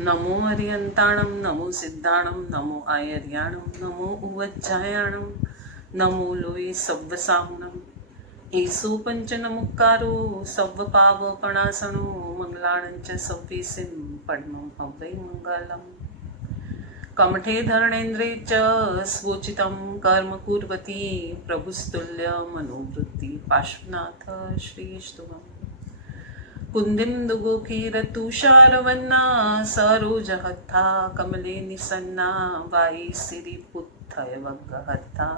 नमो हरियंताणं नमो सिद्धाणं नमो आयर्याणं नमो उवज्जायाणं नमो लोये सव्वसाहुणं एसो पञ्चनमुक्कारो सव्वपावपणासनो मङ्गलाणं च सव्वीसिं पद्मं हवै मङ्गलम् कमठे धरणेन्द्रे च स्वोचितं कर्म कुर्वती प्रभुस्तुल्य मनोवृत्ति पार्श्वनाथ श्रीस्तुवम् कुन्दिन्दुगोकीरतुषारवन्ना सरोजहत्था कमले निसन्ना वायी सिरिपुत्थयवग्गहत्था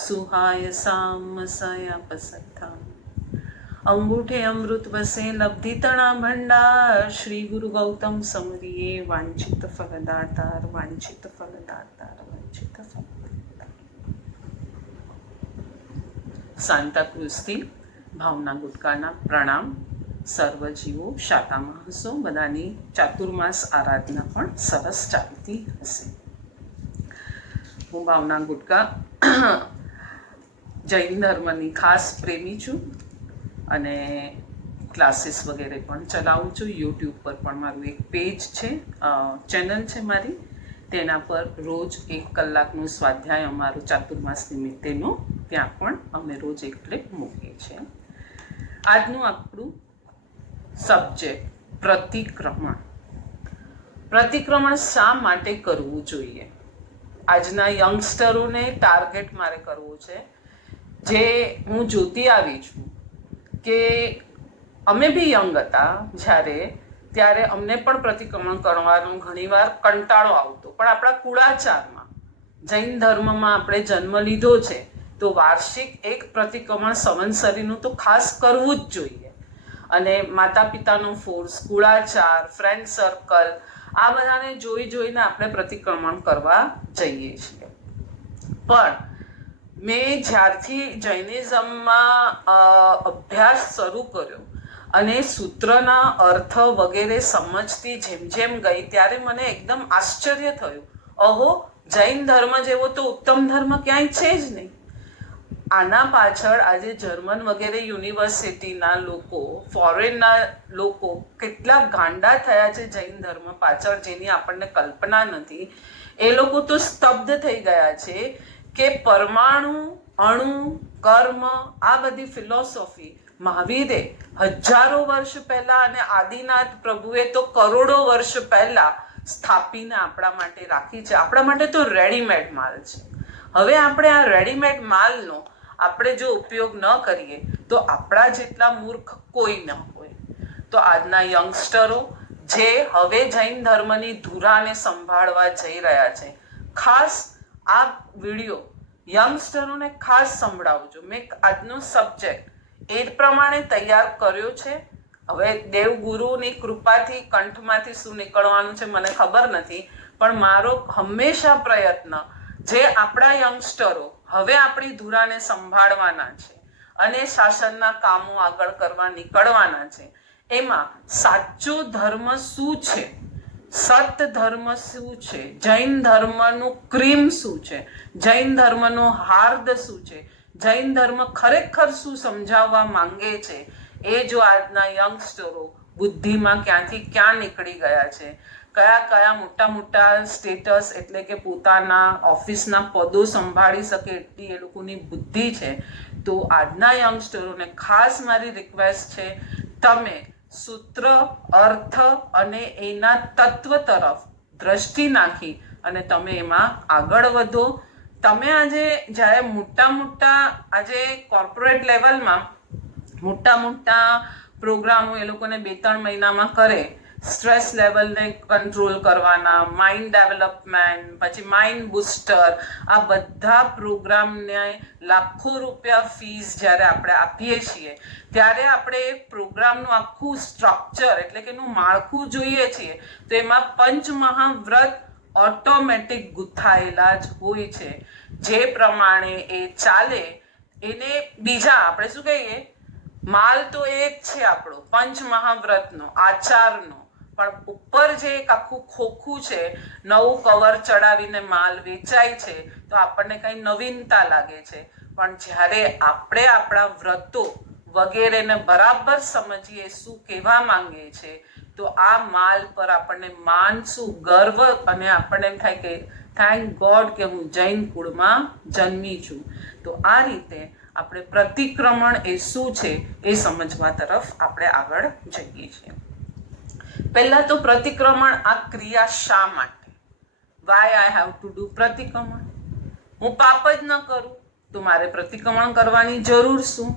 सुहायसामसयापसत्था अंगूठे अमृत वसे लब्धितणा भंडार श्री गुरु गौतम समरिये वांछित फलदातार वांछित फलदातार वांछित फलदातार। सांताक्रूजથી ભાવના ગુટકાના પ્રણામ। સર્વ જીવો શાતામાં હશો, બધાની ચાતુર્માસ આરાધના પણ સરસ ચાલતી હશે। હું ભાવના ગુટકા જૈન ધર્મની ખાસ પ્રેમી છું અને ક્લાસીસ વગેરે પણ ચલાવું છું। યુટ્યુબ પર પણ મારું એક પેજ છે, ચેનલ છે મારી, તેના પર રોજ 1 કલાકનું સ્વાધ્યાય અમારું ચાતુર્માસ નિમિત્તેનું ત્યાં પણ અમે રોજ એક ક્લિપ મૂકીએ છીએ। આજનું આપણું સબ્જેક્ટ પ્રતિક્રમણ શા માટે કરવું જોઈએ? આજના યંગસ્ટરોને ટાર્ગેટ મારે કરવું છે। જે હું જોતી આવી છું કે અમે બી યંગ હતા જ્યારે, ત્યારે અમને પણ પ્રતિક્રમણ કરવાનો ઘણીવાર કંટાળો આવતો, પણ આપણા કુળાચારમાં જૈન ધર્મમાં આપણે જન્મ લીધો છે તો વાર્ષિક એક પ્રતિક્રમણ સંવત્સરીનું તો ખાસ કરવું જ જોઈએ। અને માતા પિતાનો ફોર્સ, કુળાચાર, ફ્રેન્ડ સર્કલ, આ બધાને જોઈને આપણે પ્રતિક્રમણ કરવા જઈએ છીએ। પણ મેં જ્યારથી જૈનિઝમમાં અભ્યાસ શરૂ કર્યો અને સૂત્રના અર્થ વગેરે સમજતી જેમ ગઈ, ત્યારે મને એકદમ આશ્ચર્ય થયું, અહો, જૈન ધર્મ જેવો તો ઉત્તમ ધર્મ ક્યાંય છે જ નહીં। આના પાછળ આજે જર્મન વગેરે યુનિવર્સિટીના લોકો, ફોરેનના લોકો કેટલા ગાંડા થયા છે જૈન ધર્મ પાછળ, જેની આપણને કલ્પના નથી। એ લોકો તો સ્તબ્ધ થઈ ગયા છે કે પરમાણુ, અણુ, કર્મ, આ બધી ફિલોસોફી મહાવીરે હજારો વર્ષ પહેલા અને આદિનાથ પ્રભુએ તો કરોડો વર્ષ પહેલા સ્થાપીને આપણા માટે રાખી છે। આપણા માટે તો રેડીમેડ માલ છે। હવે આપણે આ રેડીમેડ માલનો આપણે જો ઉપયોગ ન કરીએ તો આપણા જેટલા મૂર્ખ કોઈ ન હોય। તો આજના યંગસ્ટરો જે હવે જૈન ધર્મની ધુરાને સંભાળવા જઈ રહ્યા છે, ખાસ આ વિડીયો યંગસ્ટરોને ખાસ સંભળાવજો। મેં આજનો સબ્જેક્ટ એ પ્રમાણે તૈયાર કર્યો છે। હવે દેવગુરુની કૃપાથી કંઠમાંથી શું નીકળવાનું છે મને ખબર નથી, પણ મારો હંમેશા પ્રયત્ન, જે આપણા યંગસ્ટરો હવે આપણી ધુરાને સંભાળવાના છે અને શાસનના કામો આગળ કરવા નીકળવાના છે, એમાં સાચો ધર્મ શું છે, સત ધર્મ શું છે, જૈન ધર્મનું ક્રીમ શું છે, જૈન ધર્મનો હાર્દ શું છે, જૈન ધર્મ ખરેખર શું સમજાવવા માંગે છે, એ જો આજના યંગસ્ટરો બુદ્ધિમાં ક્યાંથી ક્યાં નીકળી ગયા છે, કયા મોટા મોટા સ્ટેટસ એટલે કે પોતાના ઓફિસના પદો સંભાળી શકે એટલી એ લોકોની બુદ્ધિ છે, તો આજના યંગસ્ટરોને ખાસ મારી રિક્વેસ્ટ છે, તમે સૂત્ર, અર્થ અને એના તત્વ તરફ દ્રષ્ટિ નાખી અને તમે એમાં આગળ વધો। તમે આજે જ્યારે મોટા આજે કોર્પોરેટ લેવલમાં મોટા પ્રોગ્રામો એ લોકોને 2-3 મહિનામાં કરે, સ્ટ્રેસ લેવલને કંટ્રોલ કરવાના, માઇન્ડ ડેવલપમેન્ટ, પછી માઇન્ડ બુસ્ટર, આ બધા પ્રોગ્રામને લાખો રૂપિયા ફીસ જ્યારે આપણે આપીએ છીએ, ત્યારે આપણે એ પ્રોગ્રામનું આખું સ્ટ્રક્ચર એટલે કે એનું માળખું જોઈએ છીએ, તો એમાં પંચમહાવ્રત ઓટોમેટિક ગુથાયેલા જ હોય છે। જે પ્રમાણે એ ચાલે એને બીજા આપણે શું કહીએ, માલ તો એ જ છે આપણો પંચમહાવ્રતનો, આચારનો, પણ ઉપર જે એક આખું ખોખું છે, નવું કવર ચડાવીને માલ વેચાય છે તો આપણને કંઈ નવીનતા લાગે છે, પણ જ્યારે આપણે આપણા વ્રતો વગેરેને બરાબર સમજીએ શું કહેવા માંગે છે, તો આ માલ પર આપણને માન શું, ગર્વ, અને આપણને એમ થાય કે થેન્ક ગોડ કે હું જૈન કુળમાં જન્મી છું. તો આ રીતે આપણે પ્રતિક્રમણ એ શું છે એ સમજવા તરફ આપણે આગળ જઈએ છીએ. પહેલા તો પ્રતિક્રમણ, આ ક્રિયા શા માટે, why I have to do પ્રતિક્રમણ. હું પાપ જ ન કરું તો મારે પ્રતિક્રમણ કરવાની જરૂર શું?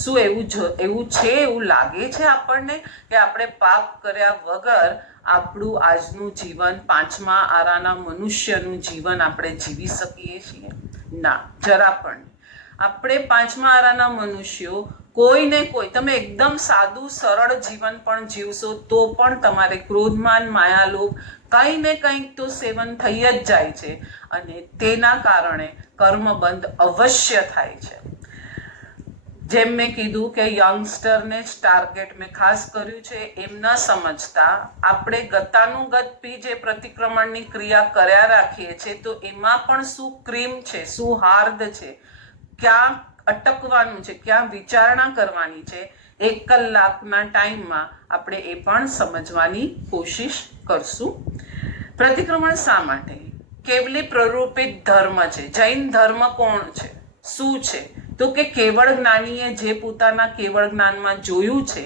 શું એવું છે, એવું લાગે છે આપણને કે આપણે પાપ કર્યા વગર આપણું આજનું જીવન, પાંચમા આરાના મનુષ્યનું જીવન આપણે જીવી શકીએ છીએ? ના, જરા પણ. આપણે પાંચમા આરાના મનુષ્યો કોઈને કોઈ, તમે એકદમ સાદું સરળ જીવન પણ જીવશો તો પણ તમારે ક્રોધમાન માયાલોભ કંઈ ને કંઈક તો સેવન થઈ જ જાય છે, અને તેના કારણે કર્મબંધ અવશ્ય થાય છે. જેમ મેં કીધું કે યંગસ્ટરને જ ટાર્ગેટ મેં ખાસ કર્યું છે, એમ ન સમજતા આપણે ગતાનુગત બી જે પ્રતિક્રમણની ક્રિયા કર્યા રાખીએ છીએ, તો એમાં પણ શું ક્રીમ છે, શું હાર્દ છે, ક્યાં અટકવાનું છે, ક્યાં વિચારણા કરવાની છે, 1 કલાકના ટાઈમમાં આપણે એ પણ સમજવાની કોશિશ કરશું. પ્રતિક્રમણ શા માટે? કેવલી પ્રરૂપિત ધર્મ છે. જૈન ધર્મ કોણ છે, શું છે? તો કે કેવળ જ્ઞાનીએ જે પોતાના કેવળ જ્ઞાનમાં જોયું છે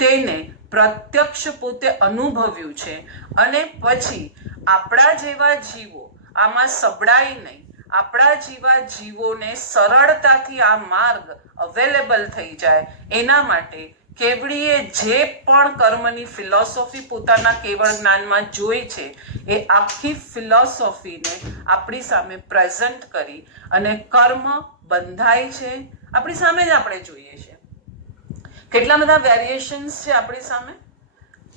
તેને પ્રત્યક્ષ પોતે અનુભવ્યું છે, અને પછી આપણા જેવા જીવો આમાં સબડાઈ નહીં, આપણા જેવા જીવોને સરળતાથી આ માર્ગ અવેલેબલ થઈ જાય એના માટે કેવડીએ જે પણ કર્મની ફિલોસોફી પોતાના કેવળ જ્ઞાનમાં જોઈ છે એ આખી ફિલોસોફીને આપણી સામે પ્રેઝન્ટ કરી, અને કર્મ બંધાય છે આપણી સામે જ આપણે જોઈએ છે. કેટલા બધા વેરિએશન્સ છે આપણી સામે.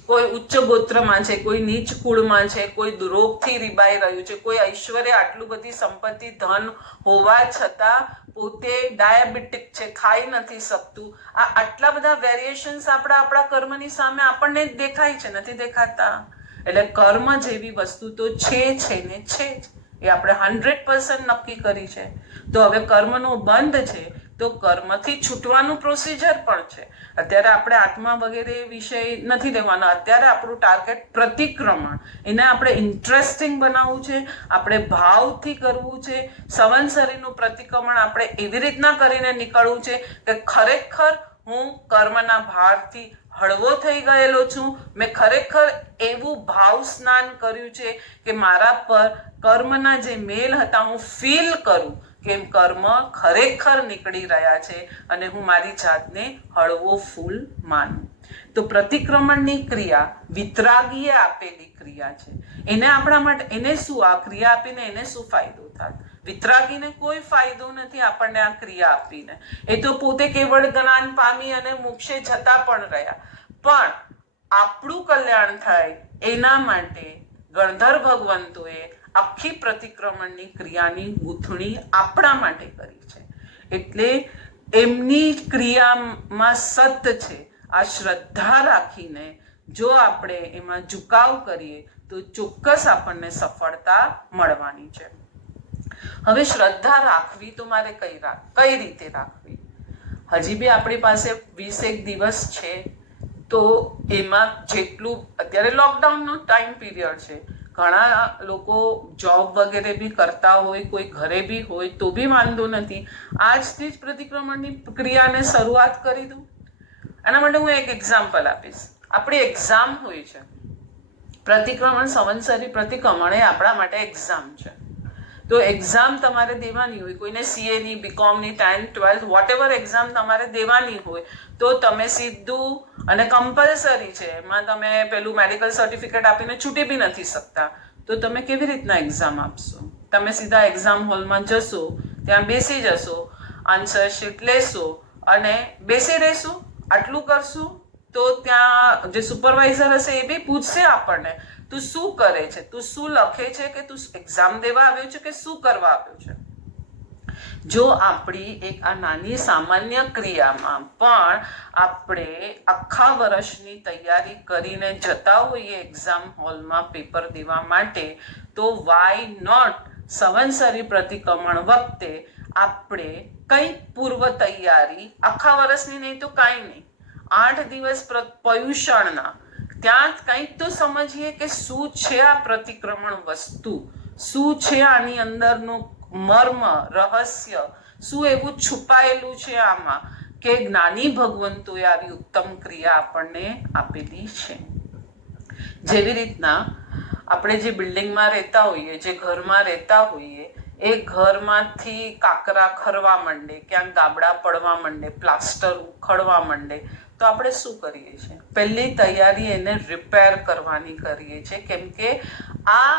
કોઈ ઉચ્ચ ગોત્રમાં છે, કોઈ નીચ કુળમાં છે, કોઈ રોગથી રીબાઈ રહ્યું છે, કોઈ ઐશ્વર્ય, આટલું બધી સંપત્તિ, ધન હોવા છતાં પોતે ડાયાબિટીક છે, ખાઈ નથી શકતું. આટલા બધા વેરિએશન્સ આપણા કર્મની સામે આપણને જ દેખાય છે, નથી દેખાતા? એટલે કર્મ જેવી વસ્તુ તો છે ને છે જ, એ આપણે 100% નક્કી કરી છે. તો હવે કર્મનો બંધ છે તો કર્મથી છૂટવાનું પ્રોસિજર પણ છે. અત્યારે આપણે આત્મા વગેરે વિષય નથી લેવાનો. અત્યારે આપણું ટાર્ગેટ પ્રતિક્રમણ, એને આપણે ઇન્ટરેસ્ટિંગ બનાવવું છે, આપણે ભાવથી કરવું છે. સંવત્સરીનું પ્રતિક્રમણ આપણે એવી રીતના કરીને નીકળવું છે કે ખરેખર હું કર્મના ભારથી હળવો થઈ ગયેલો છું. મેં ખરેખર એવું ભાવ સ્નાન કર્યું છે કે મારા પર કર્મના જે મેલ હતા હું ફીલ કરું કેમ કર્મ ખરેખર નીકળી રહ્યા છે, અને હું મારી જાતને હળવો ફૂલ માનું. તો પ્રતિક્રમણની ક્રિયા વિતરાગીએ આપેલી ક્રિયા છે. એને આપણા માટે, એને શું, આ ક્રિયા આપીને એને શું ફાયદો થાય? વિતરાગીને કોઈ ફાયદો નથી આપણને આ ક્રિયા આપીને. એ તો પોતે કેવળ જ્ઞાન પામી અને મોક્ષે જતા પણ રહ્યા, પણ આપણું કલ્યાણ થાય એના માટે ગણધર ભગવંતોએ આખી પ્રતિક્રમણની ક્રિયાની ગૂંથણી આપણા માટે કરી છે. એટલે એમની ક્રિયામાં સત્ય છે. આ શ્રદ્ધા રાખીને જો આપણે એમાં ઝુકાવ કરીએ તો ચોક્કસ આપણને સફળતા મળવાની છે. હવે શ્રદ્ધા રાખવી તો મારે કઈ રીતે રાખવી? હજી બી આપણી પાસે 20 દિવસ છે, તો એમાં જેટલું અત્યારે લોકડાઉનનો ટાઈમ પીરિયડ છે, ઘણા લોકો જોબ વગેરે બી કરતા હોય, કોઈ ઘરે બી હોય તો બી વાંધો નથી. આજથી જ પ્રતિક્રમણની ક્રિયાને શરૂઆત કરી દઉં. એના માટે હું એક એક્ઝામ્પલ આપીશ. આપણી એક્ઝામ હોય છે, પ્રતિક્રમણ સંવત્સરી પ્રતિક્રમણ એ આપણા માટે એક્ઝામ છે. તો એક્ઝામ તમારે દેવાની હોય, કોઈને સીએની, બીકોમની, 10th 12th વોટેવર એક્ઝામ તમારે દેવાની હોય, તો તમે સીધું, અને કમ્પલસરી છે એમાં, તમે પેલું મેડિકલ સર્ટિફિકેટ આપીને છૂટી બી નથી શકતા. તો તમે કેવી રીતના એક્ઝામ આપશો? તમે સીધા એક્ઝામ હોલમાં જશો, ત્યાં બેસી જશો, આન્સર શીટ લેશો અને બેસી રહેશો. આટલું કરશું તો ત્યાં જે સુપરવાઇઝર હશે એ બી પૂછશે આપણને, તું શું કરે છે, તું શું લખે છે, કે તું એક્ઝામ દેવા આવ્યો છે કે શું કરવા આવ્યો છે? જો આપણી એક આ નાની સામાન્ય ક્રિયામાં પણ આપણે આખા વર્ષની તૈયારી કરીને જતા હોઈએ એક્ઝામ હોલમાં પેપર દેવા માટે, તો વાય નોટ સંવત્સરી પ્રતિક્રમણ વખતે આપણે કંઈ પૂર્વ તૈયારી આખા વર્ષની નહીં તો કાંઈ નહીં, 8 દિવસ પર્યુષણના ત્યાં કંઈક તો સમજીએ કે શું છે આ પ્રતિક્રમણ વસ્તુ, શું છે આની અંદરનું મર્મ, રહસ્ય, શું એવું છુપાયેલું છે આમાં કે જ્ઞાની ભગવંતોએ આવી ઉત્તમ ક્રિયા આપણને આપેલી છે. જેવી રીતના આપણે જે બિલ્ડિંગમાં રહેતા હોઈએ, જે ઘરમાં રહેતા હોઈએ, એ ઘરમાંથી કાકરા ખરવા માંડે, ક્યાંક ગાબડા પડવા માંડે, પ્લાસ્ટર ઉખડવા માંડે, તો આપણે શું કરીએ છીએ? પહેલી તૈયારી એને રિપેર કરવાની કરીએ છીએ, કેમ કે આ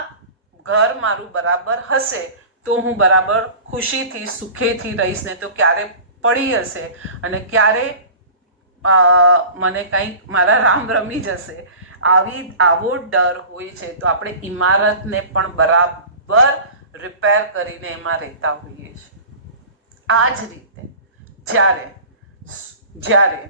ઘર મારું બરાબર હશે તો હું બરાબર ખુશીથી સુખેથી રહીશ, ને તો ક્યારે પડી હશે અને ક્યારે મને કંઈક મારા રામ રમી જશે, આવો ડર હોય છે. તો આપણે ઇમારતને પણ બરાબર રિપેર કરીને એમાં રહેતા હોઈએ છીએ. આ જ રીતે જ્યારે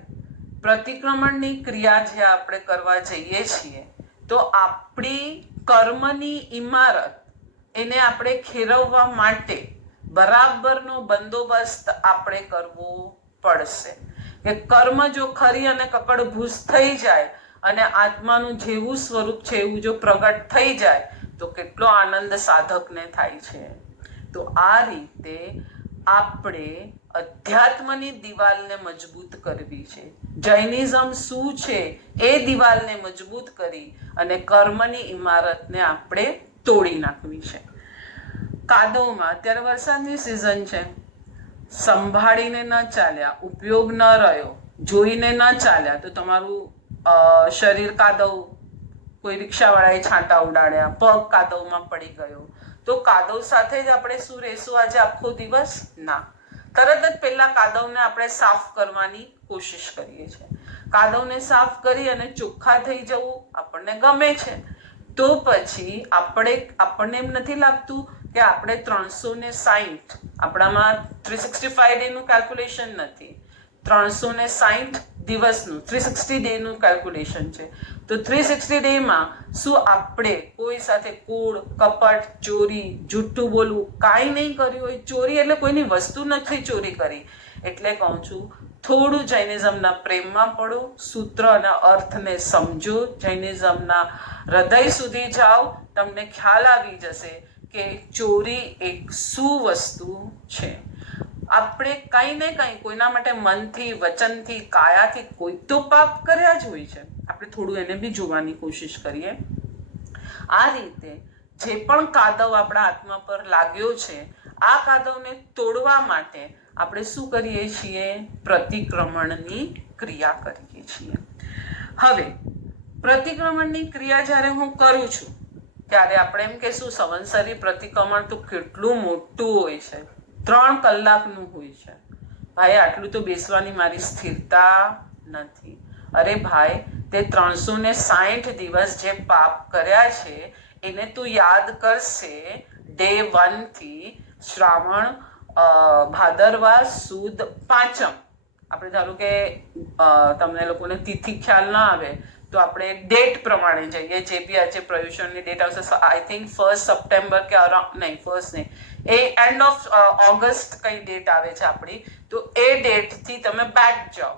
પ્રતિક્રમણની ક્રિયા જે આપણે કરવા જઈએ છીએ તો આપણી કર્મની ઇમારત એને આપણે ખેરવવા માટે બરાબરનો બંદોબસ્ત આપણે કરવો પડશે. કે કર્મ જો ખરી અને કકડભૂસ થઈ જાય અને આત્માનું જેવું સ્વરૂપ છે એવું જો પ્રગટ થઈ જાય તો કેટલો આનંદ સાધકને થાય છે. તો આ રીતે આપણે અધ્યાત્મની દિવાલને મજબૂત કરવી છે. જૈનિઝમ શું છે એ દિવાલને મજબૂત કરી અને કર્મની ઇમારતને આપણે તોડી નાખવી છે. કાદવમાં અત્યારે વરસાદની સિઝન છે, સંભાળીને ન ચાલ્યા, ઉપયોગ ન રહ્યો, જોઈને ન ચાલ્યા તો તમારું શરીર કાદવ, કોઈ રિક્ષાવાળાએ છાંટા ઉડાડ્યા, પગ કાદવમાં પડી ગયો, તો કાદવ સાથે જ આપણે શું રહેશું આજે આખો દિવસ? ના. તરત જ પહેલા કાદવને આપણે સાફ કરવાની કોશિશ કરીએ છીએ. કાદવને સાફ કરી અને ચોખ્ખા થઈ જવું આપણને ગમે છે. તો પછી આપણને એમ નથી લાગતું કે આપણે 360, આપણામાં 365 ડેનું કેલ્ક્યુલેશન નથી, 360 દિવસનું 360 ડેનું કેલ્ક્યુલેશન છે. તો 360 ડેમાં શું આપણે કોઈ સાથે કૂળ, કપટ, ચોરી, જૂઠું બોલવું કાંઈ નહીં કર્યું હોય? ચોરી એટલે કોઈની વસ્તુ નથી ચોરી કરી. એટલે કહું છું, થોડું જૈનિઝમના પ્રેમમાં પડો, સૂત્ર અને અર્થને સમજો, જૈનિઝમના હૃદય સુધી જાઓ, તમને ખ્યાલ આવી જશે કે ચોરી એક શું વસ્તુ છે. આપણે કંઈ ને કંઈ કોઈના માટે મનથી, વચનથી, કાયાથી કોઈ તો પાપ કર્યા જ હોય છે. આપણે થોડું એને બી જોવાની કોશિશ કરીએ. આ રીતે જે પણ કાદવ આપણા આત્મા પર લાગ્યો છે, આ કાદવને તોડવા માટે આપણે શું કરીએ છીએ? પ્રતિક્રમણની ક્રિયા કરીએ છીએ. હવે પ્રતિક્રમણની ક્રિયા જ્યારે હું કરું છું ત્યારે આપણે એમ કહેશું સંવત્સરી પ્રતિક્રમણ તો કેટલું મોટું હોય છે, 3 કલાકનું હોય છે. ભાઈ આટલું તો બેસવાની મારી સ્થિરતા નથી. અરે ભાઈ, તે 360 દિવસ જે પાપ કર્યા છે એને તું યાદ કરશે. ડે 1 થી શ્રાવણ, ભાદરવા, સુદ, પાંચમ, આપણે ધારો કે તમને લોકોને તિથિ ખ્યાલ ના આવે તો આપણે ડેટ પ્રમાણે જઈએ. જે બી આજે પ્રયુષણની ડેટ આવશે, આઈ થિંક 1 સપ્ટેમ્બર કે અરાઉન્ડ, નહીં 1 નહીં, એ એન્ડ ઓફ ઓગસ્ટ કઈ ડેટ આવે છે આપણી, તો એ ડેટથી તમે બેક જાઓ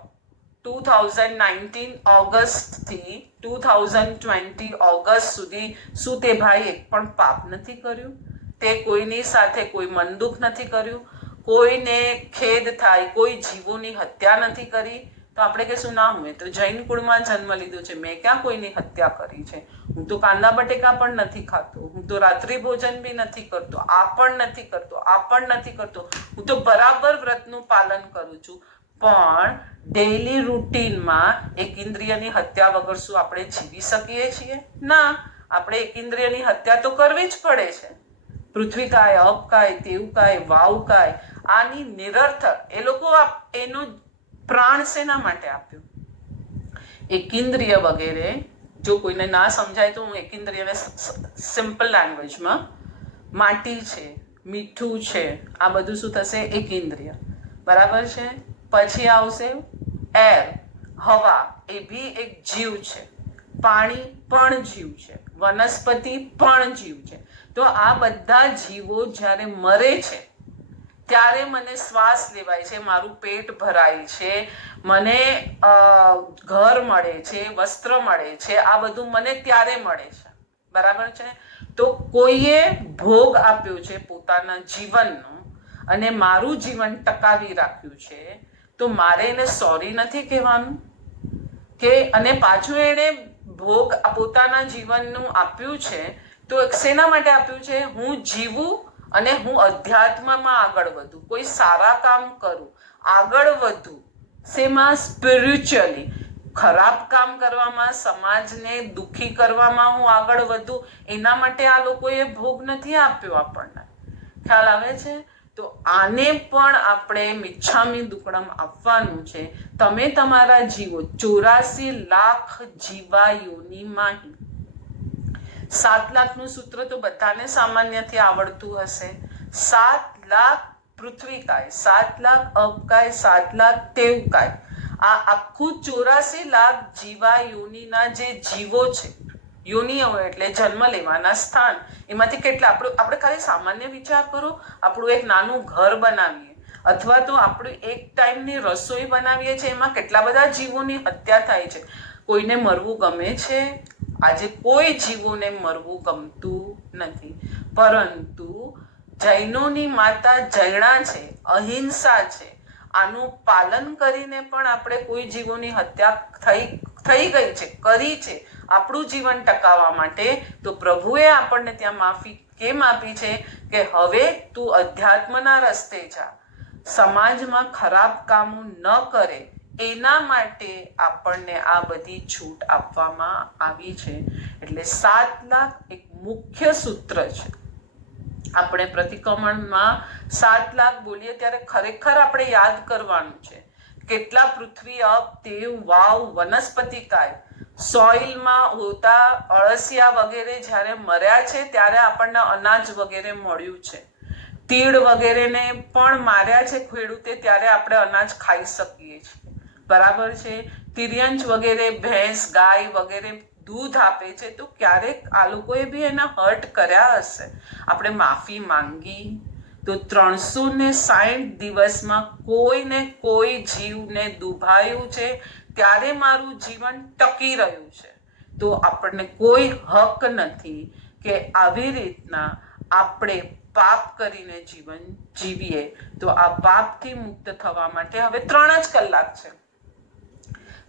2019 ઓગસ્ટ થી 2020 ઓગસ્ટ સુધી. શું તે ભાઈ એક પણ પાપ નથી કર્યું? તે કોઈની સાથે કોઈ મન દુઃખ નથી કર્યું? કોઈને ખેદ થાય, કોઈ જીવોની હત્યા નથી કરી? તો આપણે કહેશું ના, હું તો જૈન કુળમાં જન્મ લીધો છે, મેં ક્યાં કોઈની હત્યા કરી છે? હું તો કાંદા બટેકા પણ નથી ખાતો, હું તો રાત્રિ ભોજન બી નથી કરતો, આ પણ નથી કરતો, આ પણ નથી કરતો, હું તો બરાબર વ્રતનું પાલન કરું છું. પણ ડેઈલી રૂટીનમાં એક ઇન્દ્રિયની હત્યા વગર શું આપણે જીવી શકીએ છીએ? ના. આપણે એક ઇન્દ્રિયની હત્યા તો કરવી જ પડે છે. પૃથ્વી કાય, અપ કાય, તેવ કાય, વાવ કાય, આની નિરર્થક. એ લોકો એનું પ્રાણ શેના માટે આપ્યું? એકેન્દ્રિય વગેરે. જો કોઈને ના સમજાય તો હું એકેન્દ્રિયને સિમ્પલ લેંગ્વેજમાં, માટી છે, મીઠું છે, આ બધું શું થશે? એકેન્દ્રિય. બરાબર છે. પછી આવશે એર, હવા, એ બી એક જીવ છે. પાણી પણ જીવ છે, વનસ્પતિ પણ જીવ છે. તો આ બધા જીવો જ્યારે મરે છે ત્યારે મને શ્વાસ લેવાય છે, મારું પેટ ભરાય છે, મને ઘર મળે છે, વસ્ત્ર મળે છે, આ બધું મને ત્યારે મળે છે. બરાબર છે? તો કોઈએ ભોગ આપ્યો છે પોતાના જીવનનો અને મારું જીવન ટકાવી રાખ્યું છે, તો મારે એને સોરી નથી કહેવાનું કે? અને પાછું એને ભોગ પોતાના જીવનનું આપ્યું છે તો શેના માટે આપ્યું છે? હું જીવું અને હું અધ્યાત્મમાં આગળ વધું, કોઈ સારા કામ કરું, આગળ વધું. શેમાં? સ્પિરિચ્યુઅલી. ખરાબ કામ કરવામાં, સમાજને દુખી કરવામાં હું આગળ વધું, એના માટે આ લોકોએ ભોગ નથી આપ્યો આપણને. ખ્યાલ આવે છે? તો આને પણ આપણે મિચ્છામી દુક્કડમ આપવાનું છે. તમે તમારા જીવો 84 લાખ જીવા યોનિમાં. 7 લાખનું સૂત્ર તો બધાને સામાન્યથી આવડતું હશે. 7 લાખ પૃથ્વીકાય, 7 લાખ અવકાય, 7 લાખ તેવકાય. આ આખું 84 લાખ જીવા યોનિના જે જીવો છે, યોનિઓ એટલે જન્મ લેવાના સ્થાન, એમાંથી કેટલા આપણે ખાલી સામાન્ય વિચાર કરો, આપણું એક નાનું ઘર બનાવીએ અથવા તો આપણે એક ટાઈમની રસોઈ બનાવીએ છીએ, એમાં કેટલા બધા જીવોની હત્યા થાય છે. કોઈને મરવું ગમે છે? આજે કોઈ જીવોને મરવું ગમતું નથી. પરંતુ જૈનોની માતા જૈણા છે, અહિંસા છે. આનું પાલન કરીને પણ આપણે કોઈ જીવોની હત્યા થઈ ગઈ છે, કરી છે આપણું જીવન ટકાવવા માટે. તો પ્રભુએ આપણને ત્યાં માફી કેમ આપી છે કે હવે તું અધ્યાત્મના રસ્તે જા, સમાજમાં ખરાબ કામો ન કરે, એના માટે આપણને આ બધી છૂટ આપવામાં આવી છે. એટલે 7 લાખ એક મુખ્ય સૂત્ર છે. આપણે પ્રતિક્રમણમાં 7 લાખ બોલીએ ત્યારે ખરેખર આપણે યાદ કરવાનું છે કેટલા પૃથ્વી અપ, તેવ, વાવ, વનસ્પતિકાય, સોઇલમાં હોતા અળસિયા વગેરે જ્યારે મર્યા છે ત્યારે આપણને અનાજ વગેરે મળ્યું છે. તીડ વગેરેને પણ માર્યા છે ખેડૂતે, ત્યારે આપણે અનાજ ખાઈ શકીએ છીએ. બરાબર છે? તિર્યંચ વગેરે, ભેંસ, ગાય વગેરે દૂધ આપે છે, તો ક્યારેક આ લોકોએ બી એના હર્ટ કર્યા હશે. આપણે માફી માંગી. તો 360 દિવસમાં કોઈને કોઈ જીવને દુભાયું છે, ત્યારે મારું જીવન ટકી રહ્યું છે. તો આપણને કોઈ હક નથી કે આવી રીતના આપણે પાપ કરીને જીવન જીવીએ. તો આ પાપથી મુક્ત થવા માટે હવે 3 જ કલાક છે.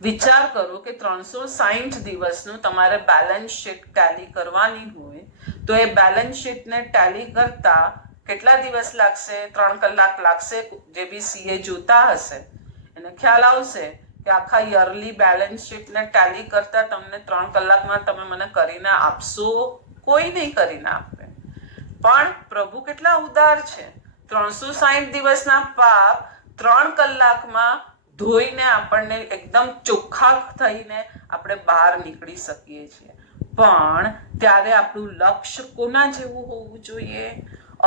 વિચાર કરો કે 360 દિવસનું તમારે બેલેન્સ શીટ ટેલી કરવાની હોય, તો એ બેલેન્સ શીટને ટેલી કરતા કેટલા દિવસ લાગશે? 3 કલાક લાગશે. જે બી સીએ જોતા હશે એને ખ્યાલ આવશે કે આખા યરલી બેલેન્સ શીટને ટેલી કરતા તમને 3 કલાકમાં તમે મને કરીને આપશો? કોઈ નહીં કરીને આપે. પણ પ્રભુ કેટલા ઉદાર છે! 360 દિવસના પાપ 3 કલાકમાં ધોઈને આપણને એકદમ ચોખ્ખા થઈને આપણે બહાર નીકળી શકીએ છીએ. પણ ત્યારે આપણું લક્ષ્ય કોના જેવું હોવું જોઈએ?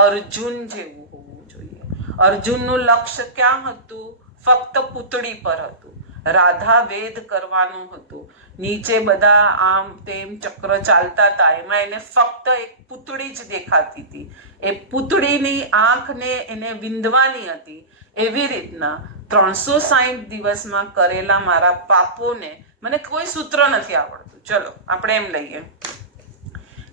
અર્જુન જેવું હોવું જોઈએ. અર્જુનનું લક્ષ્ય ક્યાં હતું? ફક્ત પૂતળી પર હતું. રાધા વેદ કરવાનું હતું. નીચે બધા આમ તેમ ચક્ર ચાલતા હતા, એમાં એને ફક્ત એક પૂતળી જ દેખાતી હતી. એ પૂતળીની આંખને એને વિંધવાની હતી. એવી રીતના 360 દિવસમાં કરેલા મારા પાપોને મને કોઈ સૂત્ર નથી આવડતું. ચલો આપણે એમ લઈએ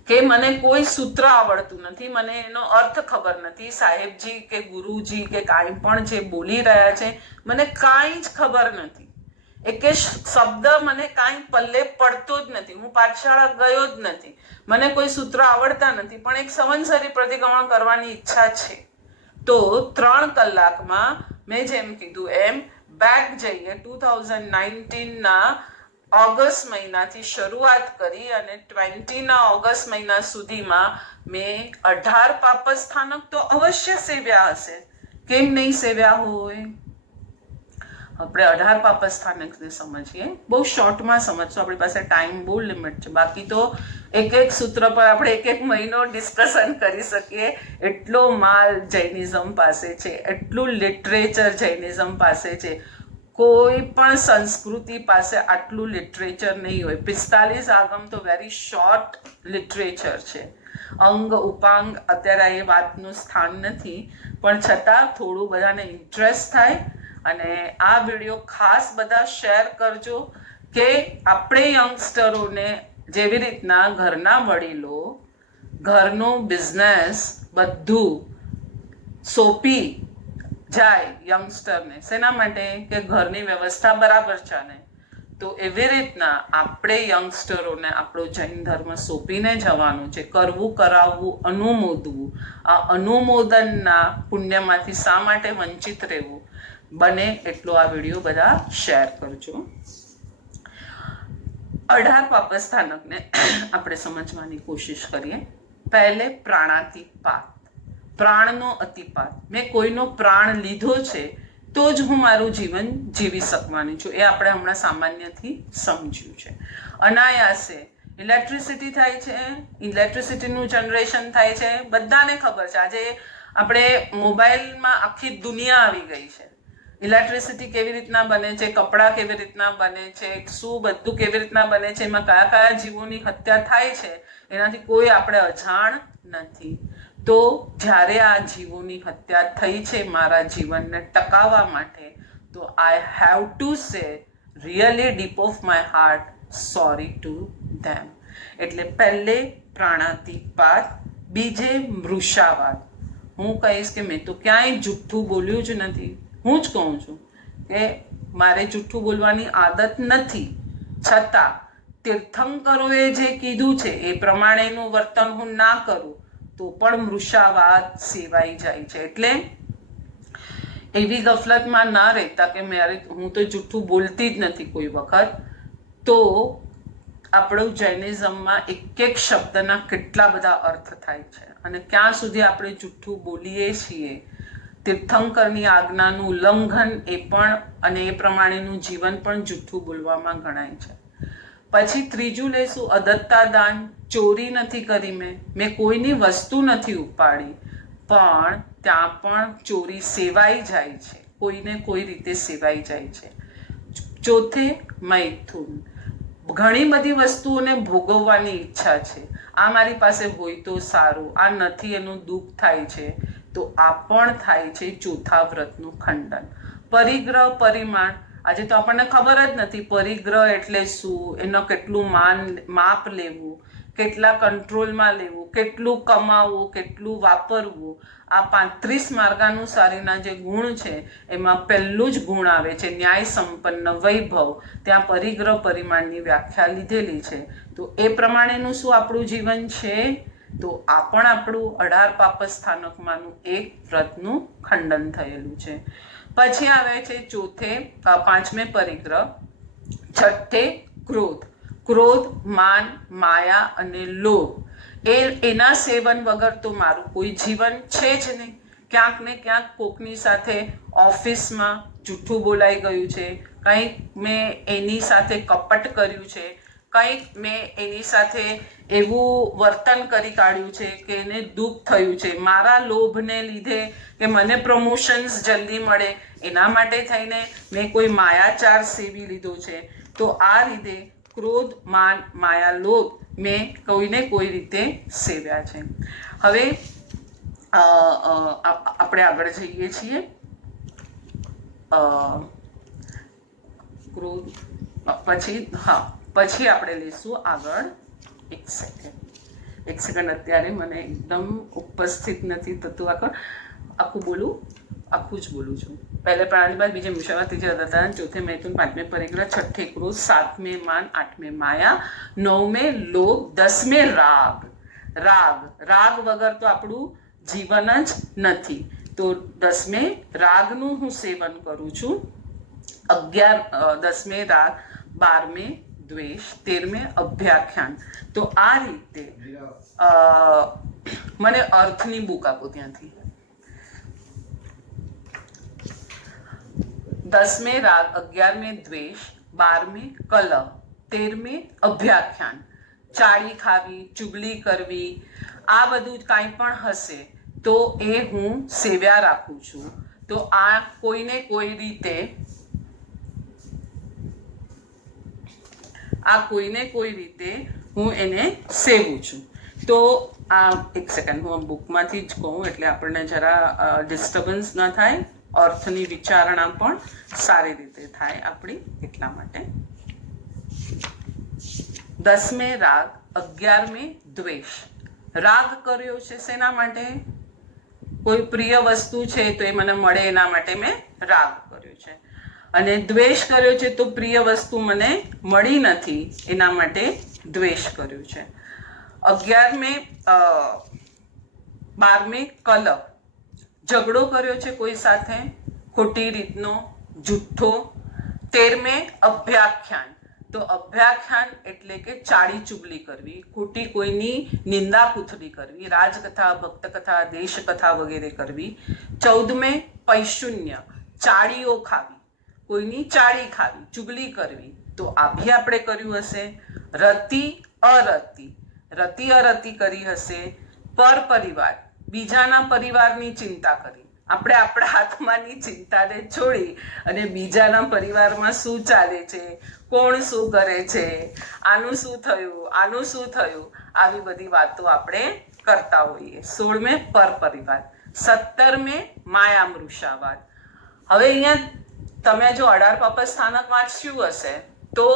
કે મને કોઈ સૂત્ર આવડતું નથી, મને એનો અર્થ ખબર નથી. સાહેબજી કે ગુરુજી કે કાંઈ પણ જે બોલી રહ્યા છે મને કાંઈ જ ખબર નથી. એકે શબ્દ મને કાંઈ પલ્લે પડતો જ નથી. હું પાઠશાળા ગયો જ નથી, મને કોઈ સૂત્ર આવડતા નથી, પણ એક સંવત્સરી પ્રતિક્રમણ કરવાની ઈચ્છા છે. તો 3 કલાકમાં મેં જેમ કીધું એમ બેક જઈએ 2019ના ઓગસ્ટ મહિનાથી શરૂઆત કરી અને 20ના ઓગસ્ટ મહિના સુધીમાં મેં 18 પાપસ્થાનક તો અવશ્ય સેવ્યા હશે. કેમ નહીં સેવ્યા હોય? આપણે 18 પાપસ્થાનકને સમજીએ. બહુ શોર્ટમાં સમજશું, આપણી પાસે ટાઈમ બહુ લિમિટ છે. બાકી તો એક સૂત્ર પર આપણે એક મહિનો ડિસ્કશન કરી શકીએ. એટલો માલ જૈનિઝમ પાસે છે, એટલું લિટરેચર જૈનિઝમ પાસે છે. કોઈ પણ સંસ્કૃતિ પાસે આટલું લિટરેચર નહીં હોય. 45 આગમ તો વેરી શોર્ટ લિટરેચર છે. અંગ ઉપાંગ અત્યારે એ વાતનું સ્થાન નથી, પણ છતાં થોડું બધાને ઇન્ટરેસ્ટ થાય. અને આ વિડીયો ખાસ બધા શેર કરજો કે આપણે યંગસ્ટરોને જેવી રીતના ઘરના વડીલો ઘરનો બિઝનેસ બધું સોંપી જાય યંગસ્ટરને, શેના માટે કે ઘરની વ્યવસ્થા બરાબર ચાલે, તો એવી રીતના આપણે યંગસ્ટરોને આપણો જૈન ધર્મ સોંપીને જવાનું છે. કરવું, કરાવવું, અનુમોદવું. આ અનુમોદનના પુણ્યમાંથી શા માટે વંચિત રહેવું? બને એટલો આ વિડીયો બધા શેર કરજો. 18 પાપસ્થાનકને આપણે સમજવાની કોશિશ કરીએ. પહેલે પ્રાણાતિપાત, પ્રાણનો અતિપાત. મેં કોઈનો પ્રાણ લીધો છે તો જ હું મારું જીવન જીવી શકવાની છું. એ આપણે હમણાં સામાન્યથી સમજ્યું છે. અનાયાસે ઇલેક્ટ્રિસિટી થાય છે, ઇલેક્ટ્રિસિટીનું જનરેશન થાય છે, બધાને ખબર છે. આજે આપણે મોબાઈલમાં આખી દુનિયા આવી ગઈ છે. ઇલેક્ટ્રિસિટી કેવી રીતના બને છે, કપડાં કેવી રીતના બને છે, શું બધું કેવી રીતના બને છે, એમાં કયા કયા જીવોની હત્યા થાય છે, એનાથી કોઈ આપણે અજાણ નથી. તો જ્યારે આ જીવોની હત્યા થઈ છે મારા જીવનને ટકાવવા માટે, તો આઈ have to say really deep of my heart sorry to them. એટલે પહેલે પ્રાણાતિપાત, બીજે મૃષાવાદ. હું કહીશ કે મેં તો ક્યાંય જુઠ્ઠું બોલ્યું જ નથી. હું જ કહું છું કે મારે જુઠ્ઠું બોલવાની આદત નથી, છતાં તીર્થંકરોએ જે કીધું છે એ પ્રમાણેનું વર્તન હું ના કરું તો પણ મૃષાવાદ સેવાઈ જાય છે. એટલે એવી ગફલતમાં ના રહેતા કે હું તો જુઠ્ઠું બોલતી જ નથી કોઈ વખત. તો આપણું જૈનિઝમમાં એક એક શબ્દના કેટલા બધા અર્થ થાય છે અને ક્યાં સુધી આપણે જુઠ્ઠું બોલીએ છીએ. તીર્થંકરની આજ્ઞાનું ઉલ્લંઘન એ પણ અને એ પ્રમાણેનું જીવન પણ જુઠ્ઠું બોલવામાં ગણાય છે. પછી ત્રીજું લેશું અદત્તા દાન. ચોરી નથી કરી, મેં કોઈની વસ્તુ નથી ઉપાડી, પણ ત્યાં પણ ચોરી સેવાઈ જાય છે, કોઈને કોઈ રીતે સેવાઈ જાય છે. ચોથે મૈથુન. ઘણી બધી વસ્તુઓને ભોગવવાની ઈચ્છા છે. આ મારી પાસે હોય તો સારું, આ નથી એનું દુઃખ થાય છે, તો આ પણ થાય છે ચોથા વ્રતનું ખંડન. પરિગ્રહ, પરિમાણ. આજે તો આપણને ખબર જ નથી પરિગ્રહ એટલે શું, એનો કેટલું માપ લેવું, કેટલા કંટ્રોલમાં લેવું, કેટલું કમાવવું, કેટલું વાપરવું. આ 35 માર્ગાનુસારીના જે ગુણ છે એમાં પહેલું જ ગુણ આવે છે ન્યાય સંપન્ન વૈભવ. ત્યાં પરિગ્રહ પરિમાણની વ્યાખ્યા લીધેલી છે. તો એ પ્રમાણેનું શું આપણું જીવન છે? તો આ પણ આપણું 18 પાપસ્થાનકમાંનું એક વ્રતનું ખંડન થયેલું છે. પછી આવે છે પાંચમે પરિગ્રહ. છઠ્ઠે ક્રોધ. ક્રોધ, માન, માયા અને લોભ. એના સેવન વગર તો મારું કોઈ જીવન છે જ નહીં. ક્યાંક ને ક્યાંક કોકની સાથે ઓફિસમાં જૂઠું બોલાઈ ગયું છે, કંઈક મેં એની સાથે કપટ કર્યું છે, કંઈક મેં એની સાથે એવું વર્તન કરી કાઢ્યું છે કે એને દુઃખ થયું છે. મારા લોભને લીધે કે મને પ્રમોશન્સ જલ્દી મળે એના માટે થઈને મેં કોઈ માયાચાર સેવી લીધો છે. તો આ રીતે ક્રોધ, માન, માયા, લોભ મેં કોઈને કોઈ રીતે સેવ્યા છે. હવે આપણે આગળ જઈએ છીએ. ક્રોધ પછી આપણે લઈશું આગળ. એક સેકન્ડ અત્યારે મને એકદમ ઉપસ્થિત નથી થતું. આખું જ બોલું છું. પહેલે પ્રાણાતિપાત, બીજે મૃષાવાદ, ત્રીજે અદત્તા, ચોથે મૈથુન, પાંચમે પરિગ્રહ, છઠ્ઠે ક્રોધ, સાતમે માન, આઠમે માયા, નવમે લોભ, દસમે રાગ. રાગ વગર તો આપણું જીવન જ નથી. તો 10મે રાગનું હું સેવન કરું છું. 10મે રાગ, 12મે દ્વેષ, 13મે અભ્યાખ્યાન. તો આ રીતે મને અર્થની બુક આપો ત્યાંથી. 10મે રાગ, 11મે દ્વેષ, 12મે કલહ, 13મે અભ્યાખ્યાન. ચાળી ખાવી, ચુગલી કરવી, આ બધું કાંઈ પણ હશે તો એ હું સેવ્યા રાખું છું. તો આ કોઈને કોઈ રીતે હું એને સેવું છું. તો આ એક સેકન્ડ, હું બુકમાંથી જ કહું એટલે આપણને જરા ડિસ્ટર્બન્સ ન થાય, અર્થની વિચારણા પણ સારી રીતે થાય આપણી, એટલા માટે. 10મે રાગ, 11મે દ્વેષ. રાગ કર્યો છે શેના માટે? કોઈ પ્રિય વસ્તુ છે તો એ મને મળે એના માટે મેં રાગ કર્યો છે, અને દ્વેષ કર્યો છે તો પ્રિય વસ્તુ મને મળી નથી એના માટે દ્વેષ કર્યો છે. 12મે કલહ. ઝઘડો કર્યો છે કોઈ સાથે, ખોટી રીતનો, જુઠ્ઠો. 13મે અભ્યાખ્યાન. તો અભ્યાખ્યાન એટલે કે ચાડી ચુગલી કરવી, ખોટી કોઈની નિંદા કુથલી કરવી, રાજકથા, ભક્તકથા, દેશકથા વગેરે કરવી. 14મે પૈશુન્ય. ચાડીઓ ખાવી, કોઈની ચાડી ખાવી, ચુગલી કરવી, તો આ બી આપણે કર્યું હશે. રતિ અરતિ. રતિ અરતિ કરી હશે. પર પરિવાર, બીજાના પરિવારની ચિંતા કરી. આપણે આપણા આત્માની ચિંતાને છોડી અને બીજાના પરિવારમાં શું ચાલે છે, કોણ શું કરે છે, આનું શું થયું, આનું શું થયું, આવી બધી વાતો આપણે કરતા હોઈએ. 16મે પર પરિવાર. 17મે માયામૃષાવાદ. હવે અહીંયા તમે જો 18 પાપ સ્થાનક વાંચ્યું હશે તો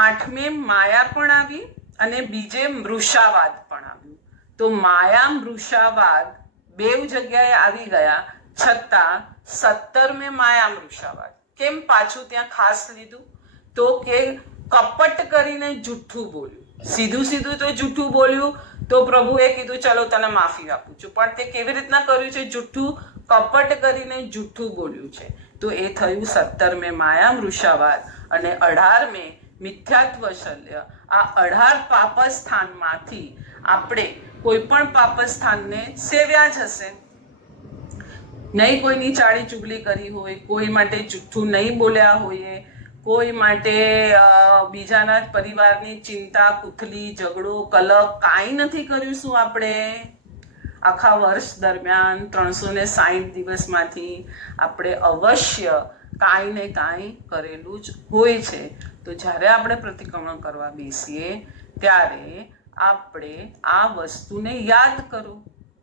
8મે માયા પણ આવી અને બીજે મૃષાવાદ પણ આવ્યું. તો માયા મૃષાવાદ બેવ જગ્યાએ આવી ગયા, છતાં 17મે માયા મૃષાવાદ કેમ પાછું ત્યાં ખાસ લીધું? તો કે કપટ કરીને જૂઠું બોલ્યું. સીધું સીધું તો જૂઠું બોલ્યું તો પ્રભુએ કીધું ચલો તને માફી આપું છું, પણ તે કેવી રીતના કર્યું છે? જૂઠું કપટ કરીને જૂઠું બોલ્યું છે. તો એ થયું 17મે માયા મૃષાવાદ. અને 18મે મિથ્યાત્વ શલ્ય. આ 18 પાપસ્થાનમાંથી આપણે કોઈ પણ પાપસ્થાનને સેવ્યા જ હશે. નહીં કોઈની ચાળી ચુગલી કરી હોય, કોઈ માટે જુઠ્ઠું નહીં બોલ્યા હોઈએ, કોઈ માટે બીજાના પરિવારની ચિંતા, કુથલી, ઝઘડો, કલહ કાંઈ નથી કર્યું. શું આપણે આખા વર્ષ દરમિયાન 360 દિવસમાંથી આપણે અવશ્ય કાંઈ ને કાંઈ કરેલું જ હોય છે. તો જ્યારે આપણે પ્રતિક્રમણ કરવા બેસીએ ત્યારે આપણે આ વસ્તુને યાદ કરો.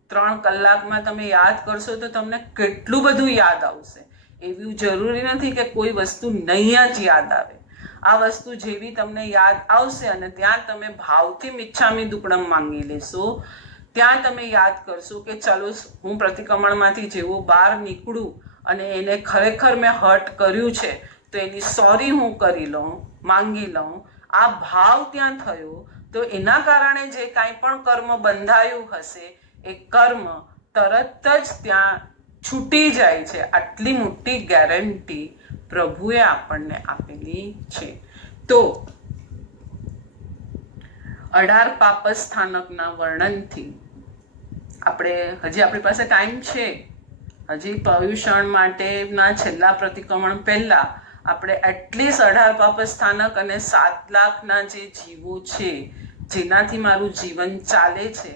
3 કલાકમાં તમે યાદ કરશો તો તમને કેટલું બધું યાદ આવશે. એવું જરૂરી નથી કે કોઈ વસ્તુ નહીં જ યાદ આવે. આ વસ્તુ જેવી તમને યાદ આવશે અને ત્યાં તમે ભાવથી મિચ્છામી દુક્કડમ માંગી લેશો, ત્યાં તમે યાદ કરશો કે ચલો હું પ્રતિક્રમણમાંથી જેવો બહાર નીકળું અને એને ખરેખર મેં હર્ટ કર્યું છે તો એની સોરી હું કરી લઉં, માંગી લઉં. આ ભાવ ત્યાં થયો તો એના કારણે જે કાંઈ પણ કર્મ બંધાયું હશે એ કર્મ તરત જ ત્યાં છૂટી જાય છે. આટલી મોટી ગેરંટી પ્રભુએ આપણને આપેલી છે. તો 18 પાપસ્થાનકના વર્ણનથી આપણે હજી આપણી પાસે ટાઈમ છે. હજી પર્યુષણ માટેના છેલ્લા પ્રતિક્રમણ પહેલા આપણે એટલીસ્ટ 18 પાપસ્થાનક અને 7 લાખના જે જીવો છે જેનાથી મારું જીવન ચાલે છે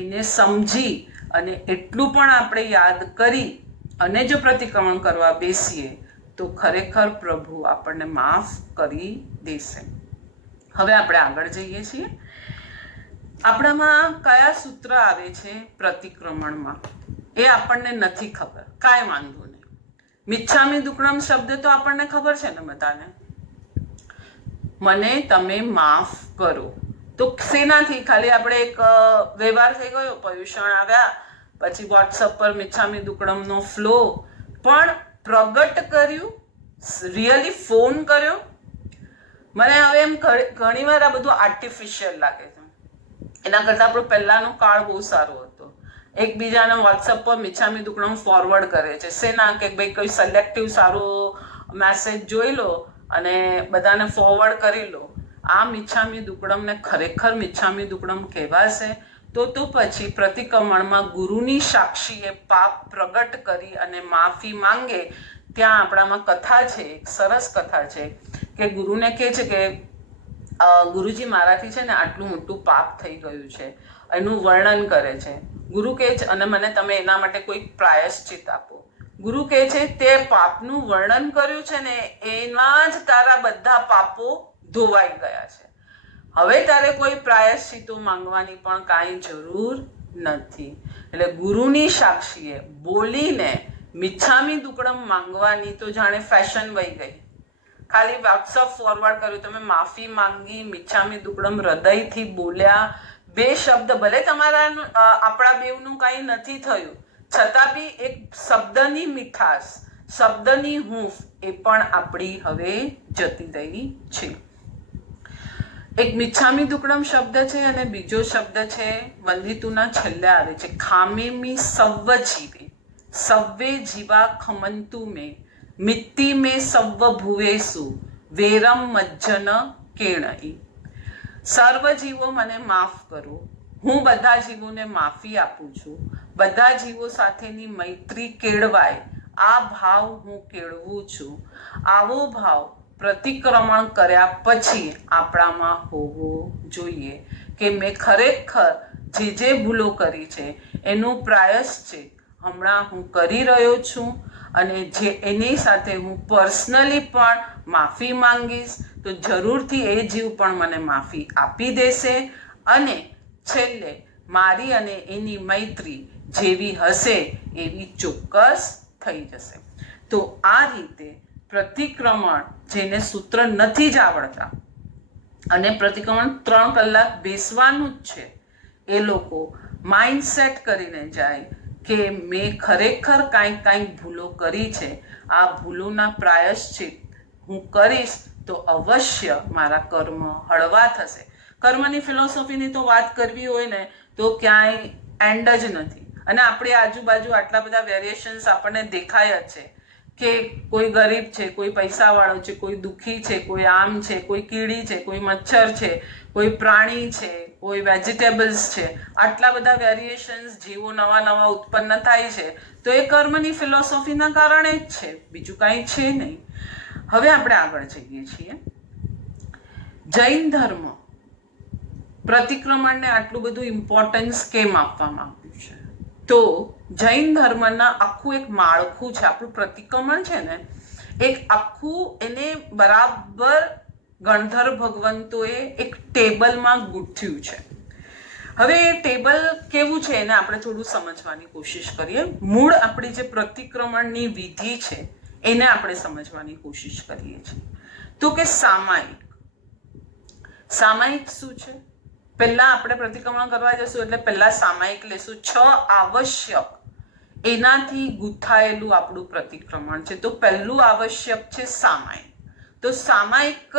એને સમજી અને એટલું પણ આપણે યાદ કરી અને જો પ્રતિક્રમણ કરવા બેસીએ તો ખરેખર પ્રભુ આપણને માફ કરી દેશે. હવે આપણે આગળ જઈએ છીએ. આપણામાં કયા સૂત્ર આવે છે પ્રતિક્રમણમાં એ આપણને નથી ખબર. કાંઈ વાંધો નહીં. મિચ્છામી દુક્કડમ શબ્દ તો આપણને ખબર છે ને બધાને. મને તમે માફ કરો. તો શેનાથી? ખાલી આપણે એક વ્યવહાર થઈ ગયો, પર્યુષણ આવ્યા, પછી વોટ્સઅપ પર મિચ્છામી દુક્કડમનો ફ્લો, પણ પ્રગટ કર્યું, રિયલી ફોન કર્યો. મને હવે એમ ઘણીવાર આ બધું આર્ટિફિશિયલ લાગે છે. એના કરતાં આપણો પહેલાંનો કાળ બહુ સારો હતો. એકબીજાને વોટ્સઅપ પર મિચ્છામી દુક્કડમ ફોરવર્ડ કરે છે. શેના? કે ભાઈ કોઈ સિલેક્ટિવ સારો મેસેજ જોઈ લો અને બધાને ફોરવર્ડ કરી લો. આ મિચ્છામી દુક્કડમને ખરેખર મિચ્છામી દુક્કડમ કહેવાશે તો પછી પ્રતિક્રમણમાં ગુરુની સાક્ષીએ પાપ પ્રગટ કરી અને માફી માંગે. ત્યાં આપણામાં કથા છે, એક સરસ કથા છે કે ગુરુને કહે છે કે ગુરુજી મારાથી છે ને આટલું મોટું પાપ થઈ ગયું છે, એનું વર્ણન કરે છે. ગુરુ કહે છે અને મને તમે એના માટે કોઈ પ્રાયશ્ચિત આપો. ગુરુ કહે છે તે પાપનું વર્ણન કર્યું છે ને એના જ તારા બધા પાપો ધોવાઈ ગયા છે. હવે તારે કોઈ પ્રાયશ્ચિતો માંગવાની પણ કાંઈ જરૂર નથી. એટલે ગુરુની સાક્ષીએ બોલીને મિચ્છામી દુક્કડમ માંગવાની તો જાણે ફેશન વહી ગઈ. ખાલી વોટ્સઅપ ફોરવર્ડ કર્યું, તમે માફી માંગી, મિચ્છામી દુક્કડમ હૃદયથી બોલ્યા, 2 શબ્દ, ભલે તમારા આપણા બેવનું કાંઈ નથી થયું છતાં બી એક શબ્દની મીઠાશ, શબ્દની હૂંફ એ પણ આપણી હવે જતી રહી છે. એક મિચ્છામી દુક્કડમ શબ્દ છે અને બીજો શબ્દ છે વંદિતુના છેલ્લે આવે છે ખામેમી સવ્વ જીવે સવ્વે જીવા ખમંતુ મે મિત્તિ મે સવ્વ ભુવેસુ વેરમ મજ્જન કેણઈ. સર્વ જીવો મને માફ કરો, હું બધા જીવોને માફી આપું છું, બધા જીવો સાથેની મૈત્રી કેળવાય આ ભાવ હું કેળવું છું. આવો ભાવ પ્રતિક્રમણ કર્યા પછી આપણામાં હોવો જોઈએ કે મેં ખરેખર જે ભૂલો કરી છે એનું પ્રાયશ્ચિત હમણાં હું કરી રહ્યો છું અને જે એની સાથે હું પર્સનલી પણ માફી માંગીશ તો જરૂરથી એ જીવ પણ મને માફી આપી દેશે અને છેલ્લે મારી અને એની મૈત્રી જેવી હશે એવી ચોક્કસ થઈ જશે. તો આ રીતે પ્રતિક્રમણ જેને સૂત્ર નથી જ આવડતા અને પ્રતિક્રમણ 3 કલાક બેસવાનું જ છે એ લોકો માઇન્ડસેટ કરીને જાય કે મેં ખરેખર કાંઈક ભૂલો કરી છે, આ ભૂલોના પ્રાયશ્ચિત હું કરીશ તો અવશ્ય મારા કર્મ હળવા થશે. કર્મની ફિલોસોફીની તો વાત કરવી હોય ને તો ક્યાંય એન્ડ જ નથી. અને આપણી આજુબાજુ આટલા બધા વેરિએશન્સ આપણને દેખાય જ છે કે કોઈ ગરીબ છે, કોઈ પૈસાવાળો છે, કોઈ દુઃખી છે, કોઈ આમ છે, કોઈ કીડી છે, કોઈ મચ્છર છે, કોઈ પ્રાણી છે, કોઈ વેજીટેબલ્સ છે. આટલા બધા વેરિએશન્સ જીવો નવા ઉત્પન્ન થાય છે તો એ કર્મની ફિલોસોફીના કારણે જ છે, બીજું કાંઈ છે નહીં. હવે આપણે આગળ જઈએ છીએ. જૈન ધર્મ પ્રતિક્રમણને આટલું બધું ઇમ્પોર્ટન્સ કેમ આપવામાં આવ્યું છે? તો જૈન ધર્મના આખું એક માળખું છે. આપણું પ્રતિક્રમણ છે ને એક આખું એને બરાબર ગણધર ભગવંતોએ એક ટેબલમાં ગૂંથ્યું છે. હવે એ ટેબલ કેવું છે એને આપણે થોડું સમજવાની કોશિશ કરીએ. મૂળ આપણી જે પ્રતિક્રમણની વિધિ છે એને આપણે સમજવાની કોશિશ કરીએ છીએ. તો કે સામાયિક શું છે? પહેલા આપણે પ્રતિક્રમણ કરવા જશું એટલે પહેલા સામાયિક લેશું. 6 આવશ્યક એનાથી ગૂંથાયેલું આપણું પ્રતિક્રમણ છે. તો પહેલું આવશ્યક છે સામાયિક. તો સામાયિક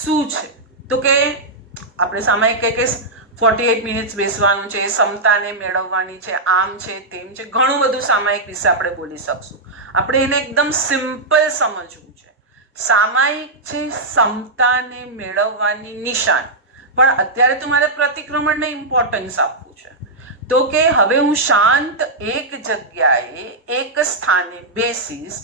શું છે? તો કે આપણે સામાયિક કે 48 મિનિટ્સ બેસવાનું છે, સમતાને મેળવવાની છે, આમ છે, તેમ છે, ઘણું બધું સામાયિક વિશે આપણે બોલી શકશું. આપણે એને એકદમ સિમ્પલ સમજવું છે. સામાયિક છે સમતાને મેળવવાની નિશાન. પણ અત્યારે તો મારે પ્રતિક્રમણને ઇમ્પોર્ટન્સ આપવું છે. તો કે હવે હું શાંત એક જગ્યાએ એક સ્થાને બેસીશ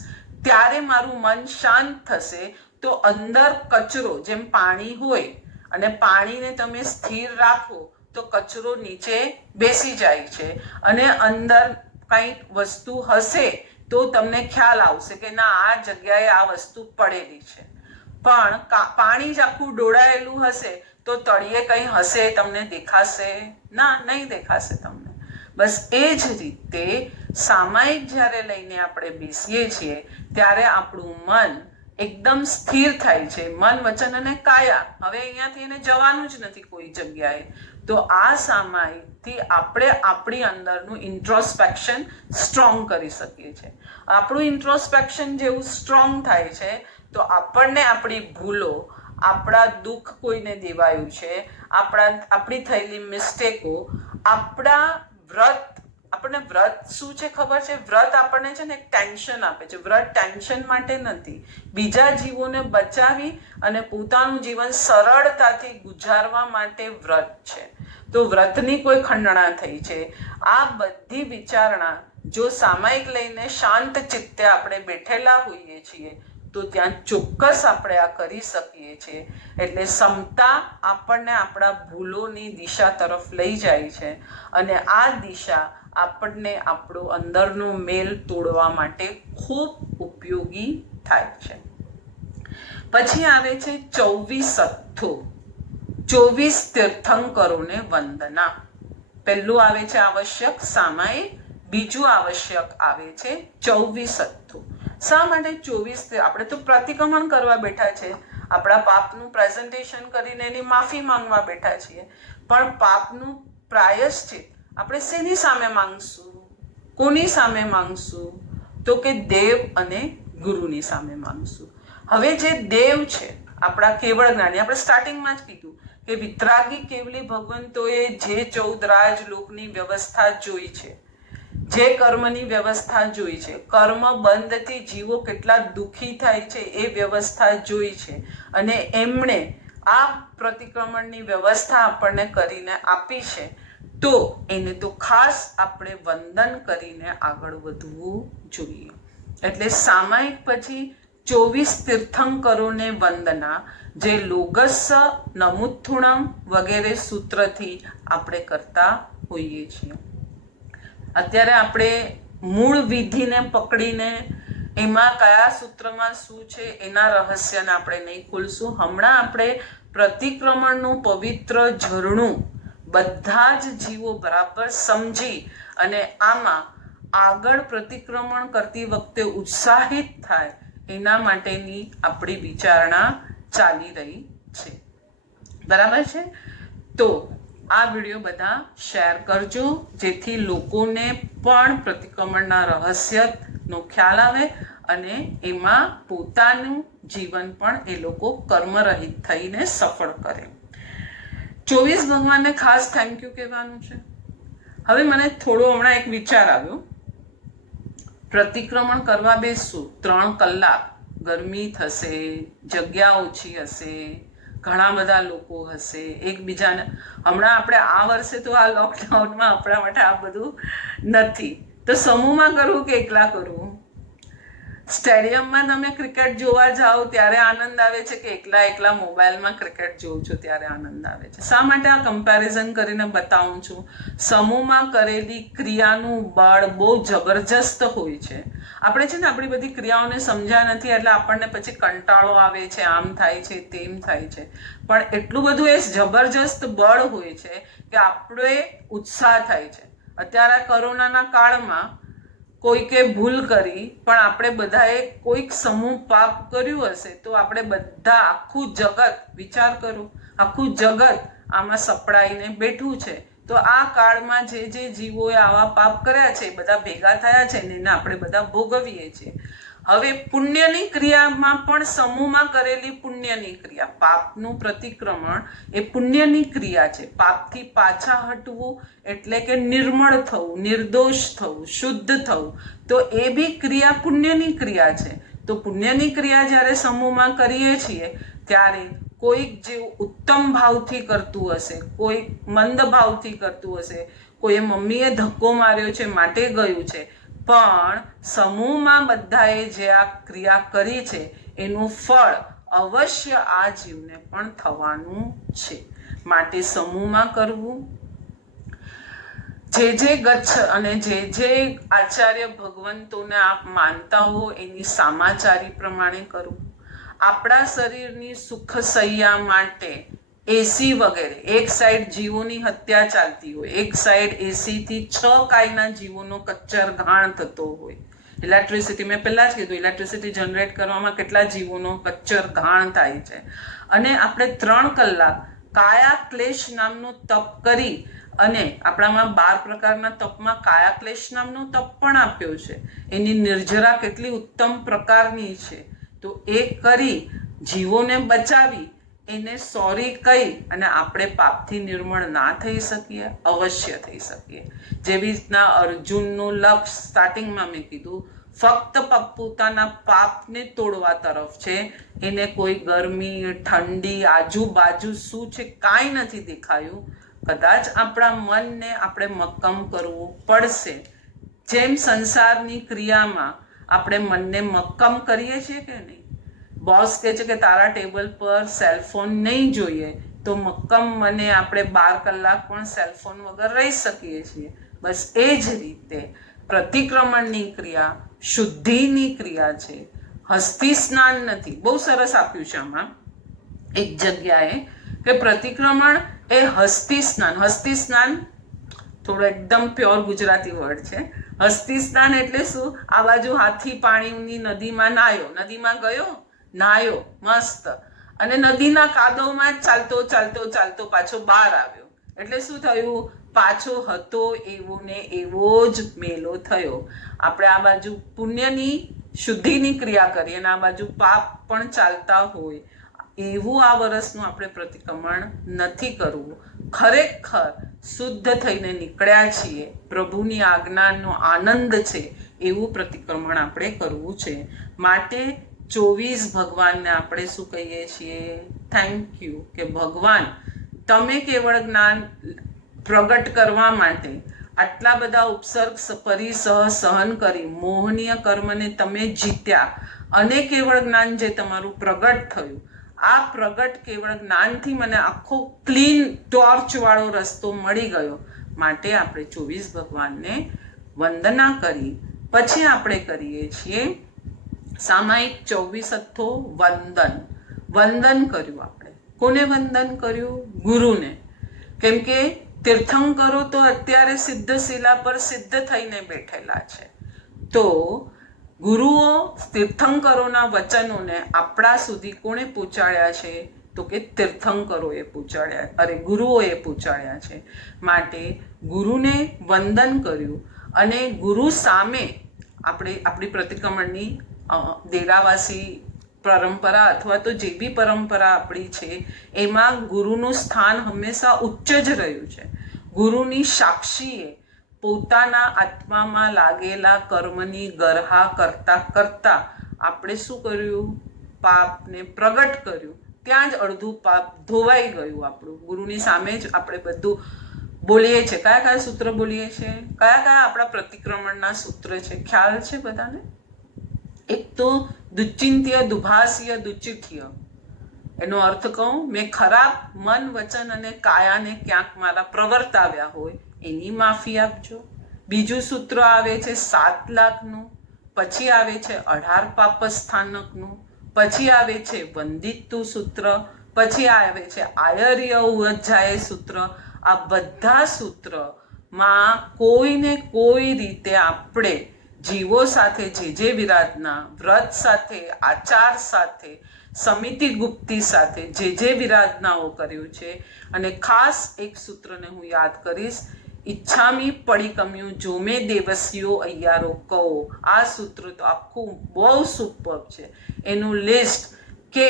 ત્યારે મારું મન શાંત થશે. તો અંદર કચરો, જેમ પાણી હોય અને પાણીને તમે સ્થિર રાખો તો કચરો નીચે બેસી જાય છે અને અંદર કંઈક વસ્તુ હશે તો તમને ખ્યાલ આવશે કે ના આ જગ્યાએ આ વસ્તુ પડેલી છે. પણ પાણી જ આખું ડોળાયેલું હશે તો તળિયે કંઈ હશે તમને દેખાશે? ના, નહીં દેખાશે તમને. બસ એ જ રીતે સામાયિક જ્યારે લઈને આપણે બેસીએ છીએ ત્યારે આપણું મન એકદમ સ્થિર થાય છે. મન, વચન અને કાયા. હવે અહીંયાથી એને જવાનું જ નથી કોઈ જગ્યાએ. તો આ સામાયિકથી આપણે આપણી અંદરનું ઇન્ટ્રોસ્પેક્શન સ્ટ્રોંગ કરી શકીએ છીએ. આપણું ઇન્ટ્રોસ્પેક્શન જેવું સ્ટ્રોંગ થાય છે તો આપણને આપણી ભૂલો, આપણા દુઃખ કોઈને દેવાયું છે, આપણી થયેલી મિસ્ટેકો, આપણા વ્રત. આપણને વ્રત શું છે ખબર છે? વ્રત આપણને છે ને એક ટેન્શન આપે છે. વ્રત ટેન્શન માટે નથી, બીજા જીવોને બચાવી અને પોતાનું જીવન સરળતાથી ગુજારવા માટે વ્રત છે. તો વ્રતની કોઈ ખંડણા થઈ છે? આ બધી વિચારણા જો સામાયિક લઈને શાંત ચિત્તે આપણે બેઠેલા હોઈએ છીએ તો ત્યાં ચોક્કસ આપણે આ કરી શકીએ છીએ. એટલે સમતા આપણને આપણા ભૂલોની દિશા તરફ લઈ જાય છે અને આ દિશા આપણને આપણો અંદરનો મેલ તોડવા માટે ખૂબ ઉપયોગી થાય છે. પછી આવે છે 24 સત્થો. 24 તીર્થંકરોને વંદના. પહેલું આવે છે આવશ્યક સામાયિક, બીજું આવશ્યક આવે છે 24 હથ્થું. શા માટે 24? આપણે તો પ્રતિક્રમણ કરવા બેઠા છે, આપણા પાપનું પ્રેઝન્ટેશન કરીને એની માફી માંગવા બેઠા છીએ, પણ પાપનું પ્રાયશ્ચિત આપણે શેની સામે માંગશું? કોની સામે માંગશું? તો કે દેવ અને ગુરુની સામે માંગશું. હવે જે દેવ છે આપણા કેવળ જ્ઞાની, આપણે સ્ટાર્ટિંગમાં જ કીધું કે વિતરાગી કેવલી ભગવંતોએ જે 14 રાજલોકની વ્યવસ્થા જોઈ છે, જે કર્મની વ્યવસ્થા જોઈ છે, કર્મ બંધથી જીવો કેટલા દુઃખી થાય છે એ વ્યવસ્થા જોઈ છે, અને એમણે આ પ્રતિક્રમણની વ્યવસ્થા આપણને કરીને આપી છે. તો એને તો ખાસ આપણે વંદન કરીને આગળ વધવું જોઈએ. એટલે સામાયિક પછી 24 તીર્થંકરોને વંદના, જે લોગસ નમુથુણમ વગેરે સૂત્રથી આપણે કરતા હોઈએ છીએ. અત્યારે આપણે મૂળ વિધિને પકડીને એમાં કયા સૂત્રમાં શું છે એના રહસ્યને આપણે નહીં ખોલશું. હમણાં આપણે પ્રતિક્રમણનું પવિત્ર ઝરણું બધા જ જીવો બરાબર સમજી અને આમાં આગળ પ્રતિક્રમણ કરતી વખતે ઉત્સાહિત થાય એના માટેની આપણી વિચારણા ચાલી રહી છે. બરાબર છે? તો આ વિડીયો બધા શેર કરજો, જેથી લોકોને પણ પ્રતિક્રમણના રહસ્યનો ખ્યાલ આવે અને એમાં પોતાનું જીવન પણ એ લોકો કર્મરહિત થઈને સફળ કરે. 24 ભગવાનને ખાસ થેન્ક યુ કહેવાનું છે. હવે મને થોડો હમણાં એક વિચાર આવ્યો. પ્રતિક્રમણ કરવા બેસશું 3 કલાક, ગરમી થશે, જગ્યા ઓછી હશે, ઘણા બધા લોકો હશે, એકબીજાને હમણાં આપણે આ વર્ષે તો આ લોકડાઉનમાં આપણા માટે આ બધું નથી, તો સમૂહમાં કરવું કે એકલા કરવું? સ્ટેડિયમમાં તમે ક્રિકેટ જોવા જાઓ ત્યારે આનંદ આવે છે કે એકલા મોબાઈલમાં ક્રિકેટ જોઉં છું ત્યારે આનંદ આવે છે? શા માટે આ કમ્પેરિઝન કરીને બતાવું છું? સમૂહમાં કરેલી ક્રિયાનું બળ બહુ જબરજસ્ત હોય છે. આપણે છે ને આપણી બધી ક્રિયાઓને સમજ્યા નથી એટલે આપણને પછી કંટાળો આવે છે, આમ થાય છે, તેમ થાય છે, પણ એટલું બધું એ જબરજસ્ત બળ હોય છે કે આપણે ઉત્સાહ થાય છે. અત્યારે કોરોનાના કાળમાં કોઈકે ભૂલ કરી, પણ આપણે બધાએ કોઈક સમૂહ પાપ કર્યું હશે તો આપણે બધા, આખું જગત, વિચાર કરો, આખું જગત આમાં સપડાઈને બેઠું છે. તો આ કાળમાં જે જીવોએ આવા પાપ કર્યા છે બધા ભેગા થયા છે ને એને આપણે બધા ભોગવીએ છીએ. હવે પુણ્યની ક્રિયામાં પણ સમૂહમાં કરેલી પુણ્યની ક્રિયા, પાપનું પ્રતિક્રમણ એ પુણ્યની ક્રિયા છે. પાપથી પાછા હટવું એટલે કે નિર્મળ થવું, નિર્દોષ થવું, શુદ્ધ થવું, તો એ બી ક્રિયા પુણ્યની ક્રિયા છે. તો પુણ્યની ક્રિયા જ્યારે સમૂહમાં કરીએ છીએ ત્યારે કોઈક જે ઉત્તમ ભાવથી કરતું હશે, કોઈ મંદ ભાવથી કરતું હશે, કોઈએ મમ્મીએ ધક્કો માર્યો છે માટે ગયું છે, પણ સમૂહમાં બધાએ જે આ ક્રિયા કરી છે એનું ફળ અવશ્ય આ જીવને પણ થવાનું છે. માટે સમૂહમાં કરવું. જે ગચ્છ અને જે આચાર્ય ભગવંતોને આપ માનતા હો એની સામાચારી પ્રમાણે કરવું. આપણા શરીરની સુખ સૈયા માટે એસી વગેરે, એક સાઈડ જીવોની હત્યા ચાલતી હોય, એક સાઈડ એસીથી 6 કાયના જીવોનો કચ્ચર ઘાણ થતો હોય. ઇલેક્ટ્રિસિટી, મેં પહેલાં જ કીધું, ઇલેક્ટ્રિસિટી જનરેટ કરવામાં કેટલા જીવોનો કચ્ચર ઘાણ થાય છે. અને આપણે 3 કલાક કાયા ક્લેશ નામનો તપ કરી, અને આપણામાં 12 પ્રકારના તપમાં કાયા ક્લેશ નામનો તપ પણ આપ્યો છે. એની નિર્જરા કેટલી ઉત્તમ પ્રકારની છે. તો એ કરી જીવોને બચાવી એને સોરી કહી અને આપણે પાપથી નિર્મળ ના થઈ શકીએ? અવશ્ય થઈ શકીએ. જેવી રીતના અર્જુનનું લક્ષ્ય સ્ટાર્ટિંગમાં મેં કીધું, ફક્ત પોતાના પાપને તોડવા તરફ છે. એને કોઈ ગરમી, ઠંડી, આજુબાજુ શું છે કાંઈ નથી દેખાયું. કદાચ આપણા મનને આપણે મક્કમ કરવું પડશે. જેમ સંસારની ક્રિયામાં આપણે મનને મક્કમ કરીએ છીએ કે નહીં? બોસ કહે છે કે તારા ટેબલ પર સેલફોન નહીં જોઈએ, તો મક્કમ મને આપણે 12 કલાક પણ સેલફોન વગર રહી શકીએ છીએ. બસ એ જ રીતે પ્રતિક્રમણની ક્રિયા શુદ્ધિની ક્રિયા છે, હસ્તી સ્નાન નથી. બહુ સરસ આપ્યું છે આમાં એક જગ્યાએ કે પ્રતિક્રમણ એ હસ્તી સ્નાન થોડો એકદમ પ્યોર ગુજરાતી વર્ડ છે. હસ્તી સ્નાન એટલે શું? આ બાજુ હાથી પાણીની નદીમાં નદીમાં ગયો, નાહ્યો મસ્ત, અને નદીના કાદવમાં ચાલતો ચાલતો ચાલતો પાછો બહાર આવ્યો. એટલે શું થયું? પાછો હતો એવો ને એવો જ મેલો થયો. આપણે આ બાજુ પુણ્યની શુદ્ધિની ક્રિયા કરીએ અને આ બાજુ પાપ પણ ચાલતા હોય એવું આ વર્ષનું આપણે પ્રતિક્રમણ નથી કરવું. ખરેખર શુદ્ધ થઈને નીકળ્યા છીએ, પ્રભુની આજ્ઞાનો આનંદ છે એવું પ્રતિક્રમણ આપણે કરવું છે. માટે 24 ભગવાનને આપણે શું કહીએ છીએ? થેન્ક યુ કે ભગવાન તમે કેવળ જ્ઞાન પ્રગટ કરવા માટે આટલા બધા ઉપસર્ગ પરિસહ સહન કરી મોહનીય કર્મને તમે જીત્યા, અને કેવળ જ્ઞાન જે તમારું પ્રગટ થયું, આ પ્રગટ કેવળ જ્ઞાનથી મને આખો ક્લીન ટોર્ચ વાળો રસ્તો મળી ગયો. માટે આપણે 24 ભગવાનને વંદના કરી પછી આપણે કરીએ છીએ સામાયિક 24 વંદન. વંદન કર્યું આપણે. કોને વંદન કર્યું? ગુરુને. કેમ કે તીર્થંકરો તો અત્યારે સિદ્ધ શિલા પર સિદ્ધ થઈને બેઠેલા છે. તો ગુરુઓ તીર્થંકરોના વચનોને આપણા સુધી કોણે પહોંચાડ્યા છે? તો કે તીર્થંકરોએ પહોંચાડ્યા, ગુરુઓએ પહોંચાડ્યા છે. માટે ગુરુને વંદન કર્યું અને ગુરુ સામે આપણી પ્રતિક્રમણની દેરાવાસી પરંપરા અથવા તો જે બી પરંપરા આપણી છે એમાં ગુરુનું સ્થાન હંમેશા ઉચ્ચ જ રહ્યું છે. ગુરુની સાક્ષીએ પોતાના આત્મામાં લાગેલા કર્મની ગરહા કરતા આપણે શું કર્યું? પાપને પ્રગટ કર્યું. ત્યાં જ અડધું પાપ ધોવાઈ ગયું આપણું. ગુરુની સામે જ આપણે બધું બોલીએ છીએ. કયા કયા સૂત્ર બોલીએ છીએ? કયા કયા આપણા પ્રતિક્રમણના સૂત્ર છે? ખ્યાલ છે બધાને? એક તો દુશ્ચિંત્ય, દુભાષ્ય, દુચિઠ્ય. એનો અર્થ કહું, મેં ખરાબ મન, વચન અને કાયાને ક્યાંક મારા પ્રવર્તાવ્યા હોય એની માફી આપજો. બીજું સૂત્ર આવે છે 7 લાખનું, પછી આવે છે 18 પાપસ્થાનકનું, પછી આવે છે વંદિતું સૂત્ર, પછી આવે છે આયર્ય ઉજ્જાય સૂત્ર. આ બધા સૂત્રમાં કોઈને કોઈ રીતે આપણે જીવો સાથે જે વિરાધના, વ્રત સાથે, આચાર સાથે, સમિતિ ગુપ્તી સાથે જે વિરાધનાઓ કર્યું છે. અને ખાસ એક સૂત્રને હું યાદ કરીશ, ઈચ્છામી પડિકમ્યું જો મેં દેવસીઓ અయ్యాરો કહો. આ સૂત્ર તો આખું બહુ સુપર છે. એનું લિસ્ટ કે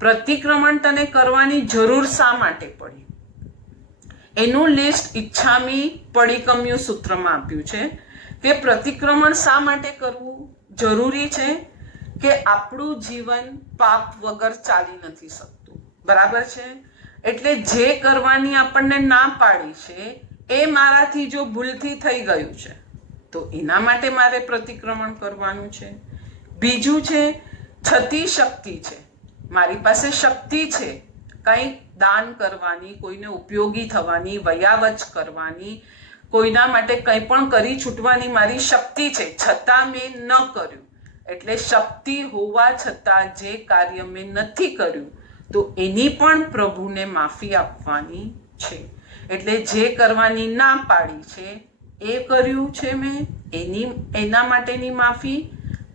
પ્રતિક્રમણ તને કરવાની જરૂર શા માટે પડી, એનું લિસ્ટ ઈચ્છામી પડિકમ્યું સૂત્રમાં આપ્યું છે. કે પ્રતિક્રમણ શા માટે કરવું જરૂરી છે? કે આપણું જીવન પાપ વગર ચાલી નથી શકતું. બરાબર છે? એટલે જે કરવાની આપણને ના પાડી છે એ મારાથી જો ભૂલથી થઈ ગયું છે તો એના માટે મારે પ્રતિક્રમણ કરવાનું છે. બીજું છે છતી શક્તિ છે. મારી પાસે શક્તિ છે કંઈક દાન કરવાની, કોઈને ઉપયોગી થવાની, વયાવચ કરવાની, કોઈના માટે કંઈ પણ કરી છૂટવાની મારી શક્તિ છે, છતાં મેં ન કર્યું. એટલે શક્તિ હોવા છતાં જે કાર્ય મેં નથી કર્યું તો એની પણ પ્રભુને માફી આપવાની છે. એટલે જે કરવાની ના પાડી છે એ કર્યું છે મેં, એના માટેની માફી.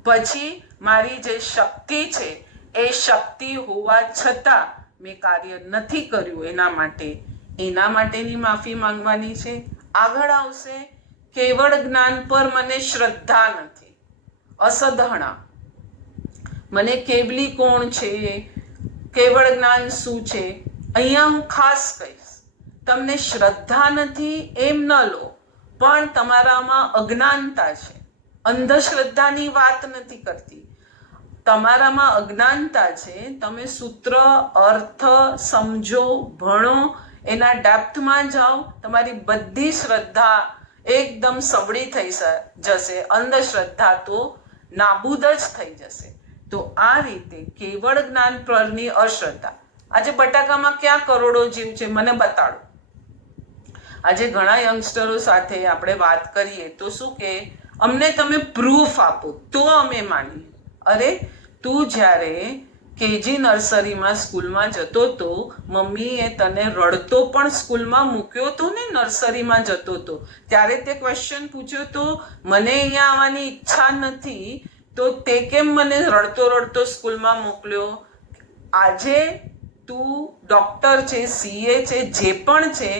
પછી મારી જે શક્તિ છે એ શક્તિ હોવા છતાં મેં કાર્ય નથી કર્યું એના માટેની માફી માંગવાની છે. આગળ આવશે કેવળ જ્ઞાન પર મને શ્રદ્ધા નથી, અસદહણા. મને કેવલી કોણ છે, કેવળ જ્ઞાન શું છે, અહીંયા હું ખાસ કહીશ, તમને શ્રદ્ધા નથી એમ ન લો, પણ તમારામાં અજ્ઞાનતા છે. અંધશ્રદ્ધાની વાત નથી કરતી, તમારામાં અજ્ઞાનતા છે. તમે સૂત્ર, અર્થ સમજો, ભણો, એના ડેપ્થમાં જાઓ, તમારી બધી શ્રદ્ધા એકદમ સવળી થઈ જશે. અંધશ્રદ્ધા તો નાબૂદ જ થઈ જશે. તો આ રીતે કેવળ જ્ઞાન પરની અશ્રદ્ધા. આજે બટાકામાં ક્યાં કરોડો જીવ છે મને બતાડો. આજે ઘણા યંગસ્ટરો સાથે આપણે વાત કરીએ તો શું કે અમને તમે પ્રૂફ આપો તો અમે માનીએ. અરે તું જ્યારે કેજી નર્સરીમાં સ્કૂલમાં જતો તો મમ્મીએ તને રડતો પણ સ્કૂલમાં મૂક્યો તો ને, નર્સરીમાં જતો તો ત્યારે તે ક્વેશ્ચન પૂછ્યો તો મને અહીંયા આવવાની ઈચ્છા નથી, તો તે કેમ મને રડતો રડતો સ્કૂલમાં મોકલ્યો? આજે તું ડોક્ટર છે, સીએ છે, જે પણ છે,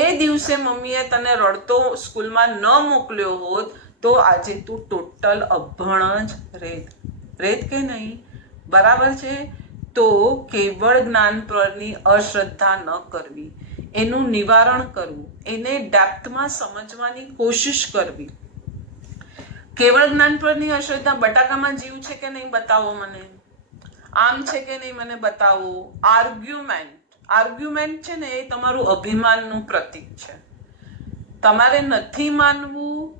એ દિવસે મમ્મીએ તને રડતો સ્કૂલમાં ન મોકલ્યો હોત તો આજે તું ટોટલ અભણ જ રેત કે નહીં? બરાબર છે? તો કેવળ જ્ઞાન પરની અશ્રદ્ધા ન કરવી, એનું નિવારણ કરવું, એને ડેપ્થમાં સમજવાની કોશિશ કરવી. કેવળ જ્ઞાન પરની અશ્રદ્ધા, બટાકામાં જીવ છે કે નહીં બતાવો મને, આમ છે કે નહીં મને બતાવો. આર્ગ્યુમેન્ટ છે ને એ તમારું અભિમાનનું પ્રતીક છે. તમારે નથી માનવું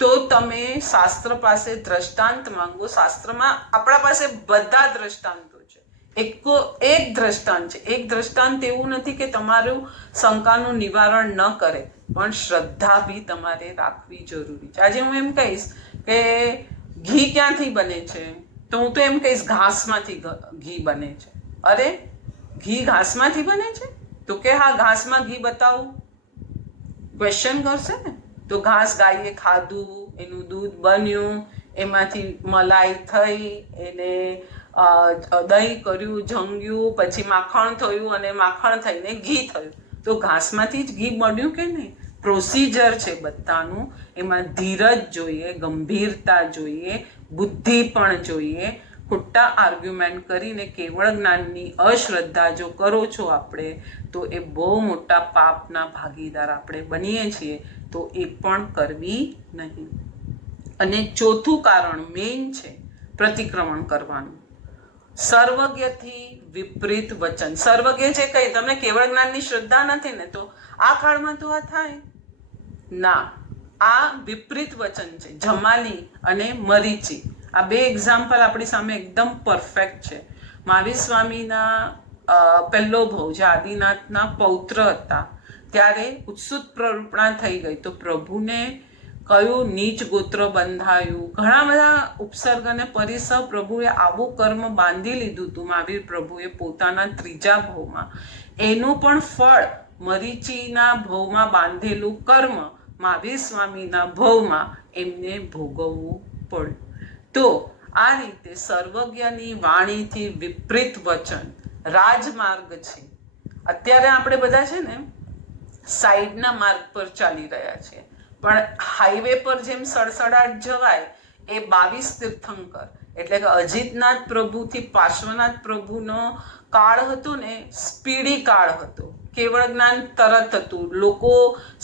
તો તમે શાસ્ત્ર પાસે દ્રષ્ટાંત માંગો. શાસ્ત્રમાં આપણા પાસે બધા દ્રષ્ટાંતો છે. એક દ્રષ્ટાંત છે. એક દ્રષ્ટાંત એવું નથી કે તમારું શંકાનું નિવારણ ન કરે, પણ શ્રદ્ધા બી તમારે રાખવી જરૂરી છે. આજે હું એમ કહીશ કે ઘી ક્યાંથી બને છે, તો હું તો એમ કહીશ ઘાસમાંથી ઘી બને છે. અરે ઘી ઘાસમાંથી બને છે? તો કે હા, ઘાસમાં ઘી બતાવો. ક્વેશ્ચન કરશે ને, તો ઘાસ ગાયે ખાધું, એનું દૂધ બન્યું, એમાંથી મલાઈ થઈ, એને દહીં કર્યું, જંગ્યું, પછી માખણ થયું અને માખણ થઈને ઘી થયું. તો ઘાસમાંથી જ ઘી બન્યું કે નહીં? પ્રોસિજર છે બધાનું. એમાં ધીરજ જોઈએ, ગંભીરતા જોઈએ, બુદ્ધિ પણ જોઈએ. ખોટા આર્ગ્યુમેન્ટ કરીને કેવળ જ્ઞાનની અશ્રદ્ધા જો કરો છો આપણે, તો એ બહુ મોટા પાપના ભાગીદાર આપણે બનીએ છીએ. તો એ પણ કરવી નહીં. અને ચોથું કારણ મેઇન છે પ્રતિક્રમણ કરવાનું. સર્વજ્ઞથી વિપરીત વચન. સર્વજ્ઞ છે કઈ, તમને કેવળ જ્ઞાનની શ્રદ્ધા નથી ને, તો આ કાળમાં તો આ થાય ના. આ વિપરીત વચન છે. જમાલી અને મરીચી, આ બે એક્ઝામ્પલ આપણી સામે એકદમ પરફેક્ટ છે. મહાવીર સ્વામીના પહેલો ભાવ જે આદિનાથના પૌત્ર હતા, ત્યારે ઉત્સુક પ્રરૂપણા થઈ ગઈ, તો પ્રભુને કયું નીચ ગોત્ર બંધાયું, ઘણા બધા ઉપસર્ગ અને પરિસર પ્રભુએ આવું કર્મ બાંધી લીધું હતું મહાવીર પ્રભુએ પોતાના ત્રીજા ભાવમાં. એનું પણ ફળ મરીચીના ભાવમાં બાંધેલું કર્મ મહાવીર સ્વામીના ભાવમાં એમને ભોગવવું પડ્યું. તો આ રીતે સર્વજ્ઞની વાણીથી વિપરીત વચન રાજમાર્ગ છે. અત્યારે આપણે બધા છે ને સાઈડના માર્ગ પર ચાલી રહ્યા છે, પણ હાઈવે પર જેમ સડસડાટ જવાય એ 22 તીર્થંકર એટલે કે અજીતનાથ પ્રભુથી પાર્શ્વનાથ પ્રભુનો કાળ હતો ને, સ્પીડી કાળ હતો. કેવળ જ્ઞાન તરત હતું, લોકો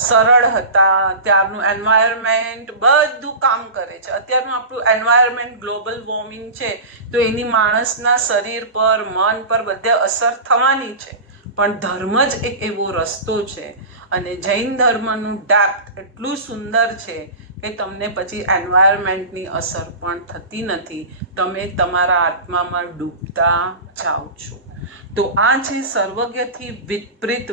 સરળ હતા, ત્યારનું એન્વાયરમેન્ટ બધું કામ કરે છે. અત્યારનું આપણું એન્વાયરમેન્ટ ગ્લોબલ વોર્મિંગ છે, તો એની માણસના શરીર પર, મન પર બધે અસર થવાની છે. પણ ધર્મ જ એક એવો રસ્તો છે, અને જૈન ધર્મનું ડેપ્થ એટલું સુંદર છે કે તમને પછી એન્વાયરમેન્ટની અસર પણ થતી નથી. તમે તમારા આત્મામાં ડૂબતા જાઓ છો. તો આ છે સર્વજ્ઞથી વિપરીત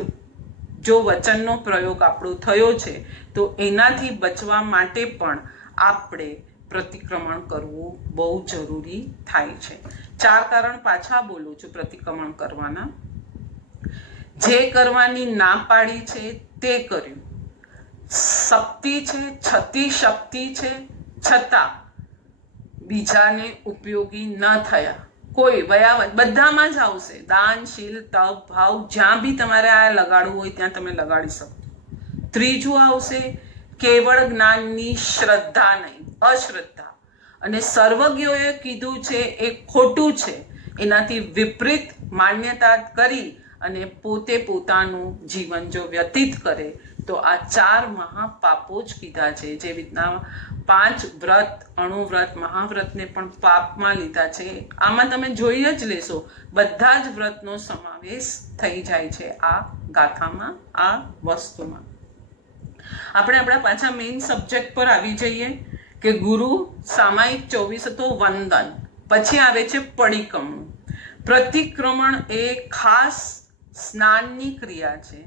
જો વચનનો પ્રયોગ આપણો થયો છે, તો એનાથી બચવા માટે પણ આપણે પ્રતિક્રમણ કરવું બહુ જરૂરી થાય છે. 4 કારણ પાછા બોલું છું પ્રતિક્રમણ કરવાના. જે કરવાની ના પાડી છે તે કર્યું. શક્તિ છે, છતી શક્તિ છે, છતાં બીજાને ઉપયોગી ન થયા. કોઈ વયાવત બધામાં જ આવશે. દાન, શીલ, તપ, ભાવ, જ્યાં બી તમારે આ લગાડવું હોય ત્યાં તમે લગાડી શકો. ત્રીજું આવશે કેવળ જ્ઞાનની શ્રદ્ધા નહીં, અશ્રદ્ધા. અને સર્વજ્ઞોએ કીધું છે એ ખોટું છે, એનાથી વિપરીત માન્યતા કરી અને પોતે પોતાનું જીવન જો વ્યતીત કરે, તો આ 4 મહાપાપો જ કીધા છે. જે રીતના 5 વ્રત, અણુવ્રત, મહાવ્રતને પણ પાપમાં લીધા છે. આમાં તમે જોઈ જ લેશો, બધા જ વ્રતનો સમાવેશ થઈ જાય છે આ ગાથામાં, આ વસ્તુમાં. આપણે આપણા પાછા મેઇન સબ્જેક્ટ પર આવી જઈએ કે ગુરુ સામાયિક 24 તો વંદન, પછી આવે છે પડિક્રમણ. પ્રતિક્રમણ એ ખાસ સ્નાનની ક્રિયા છે.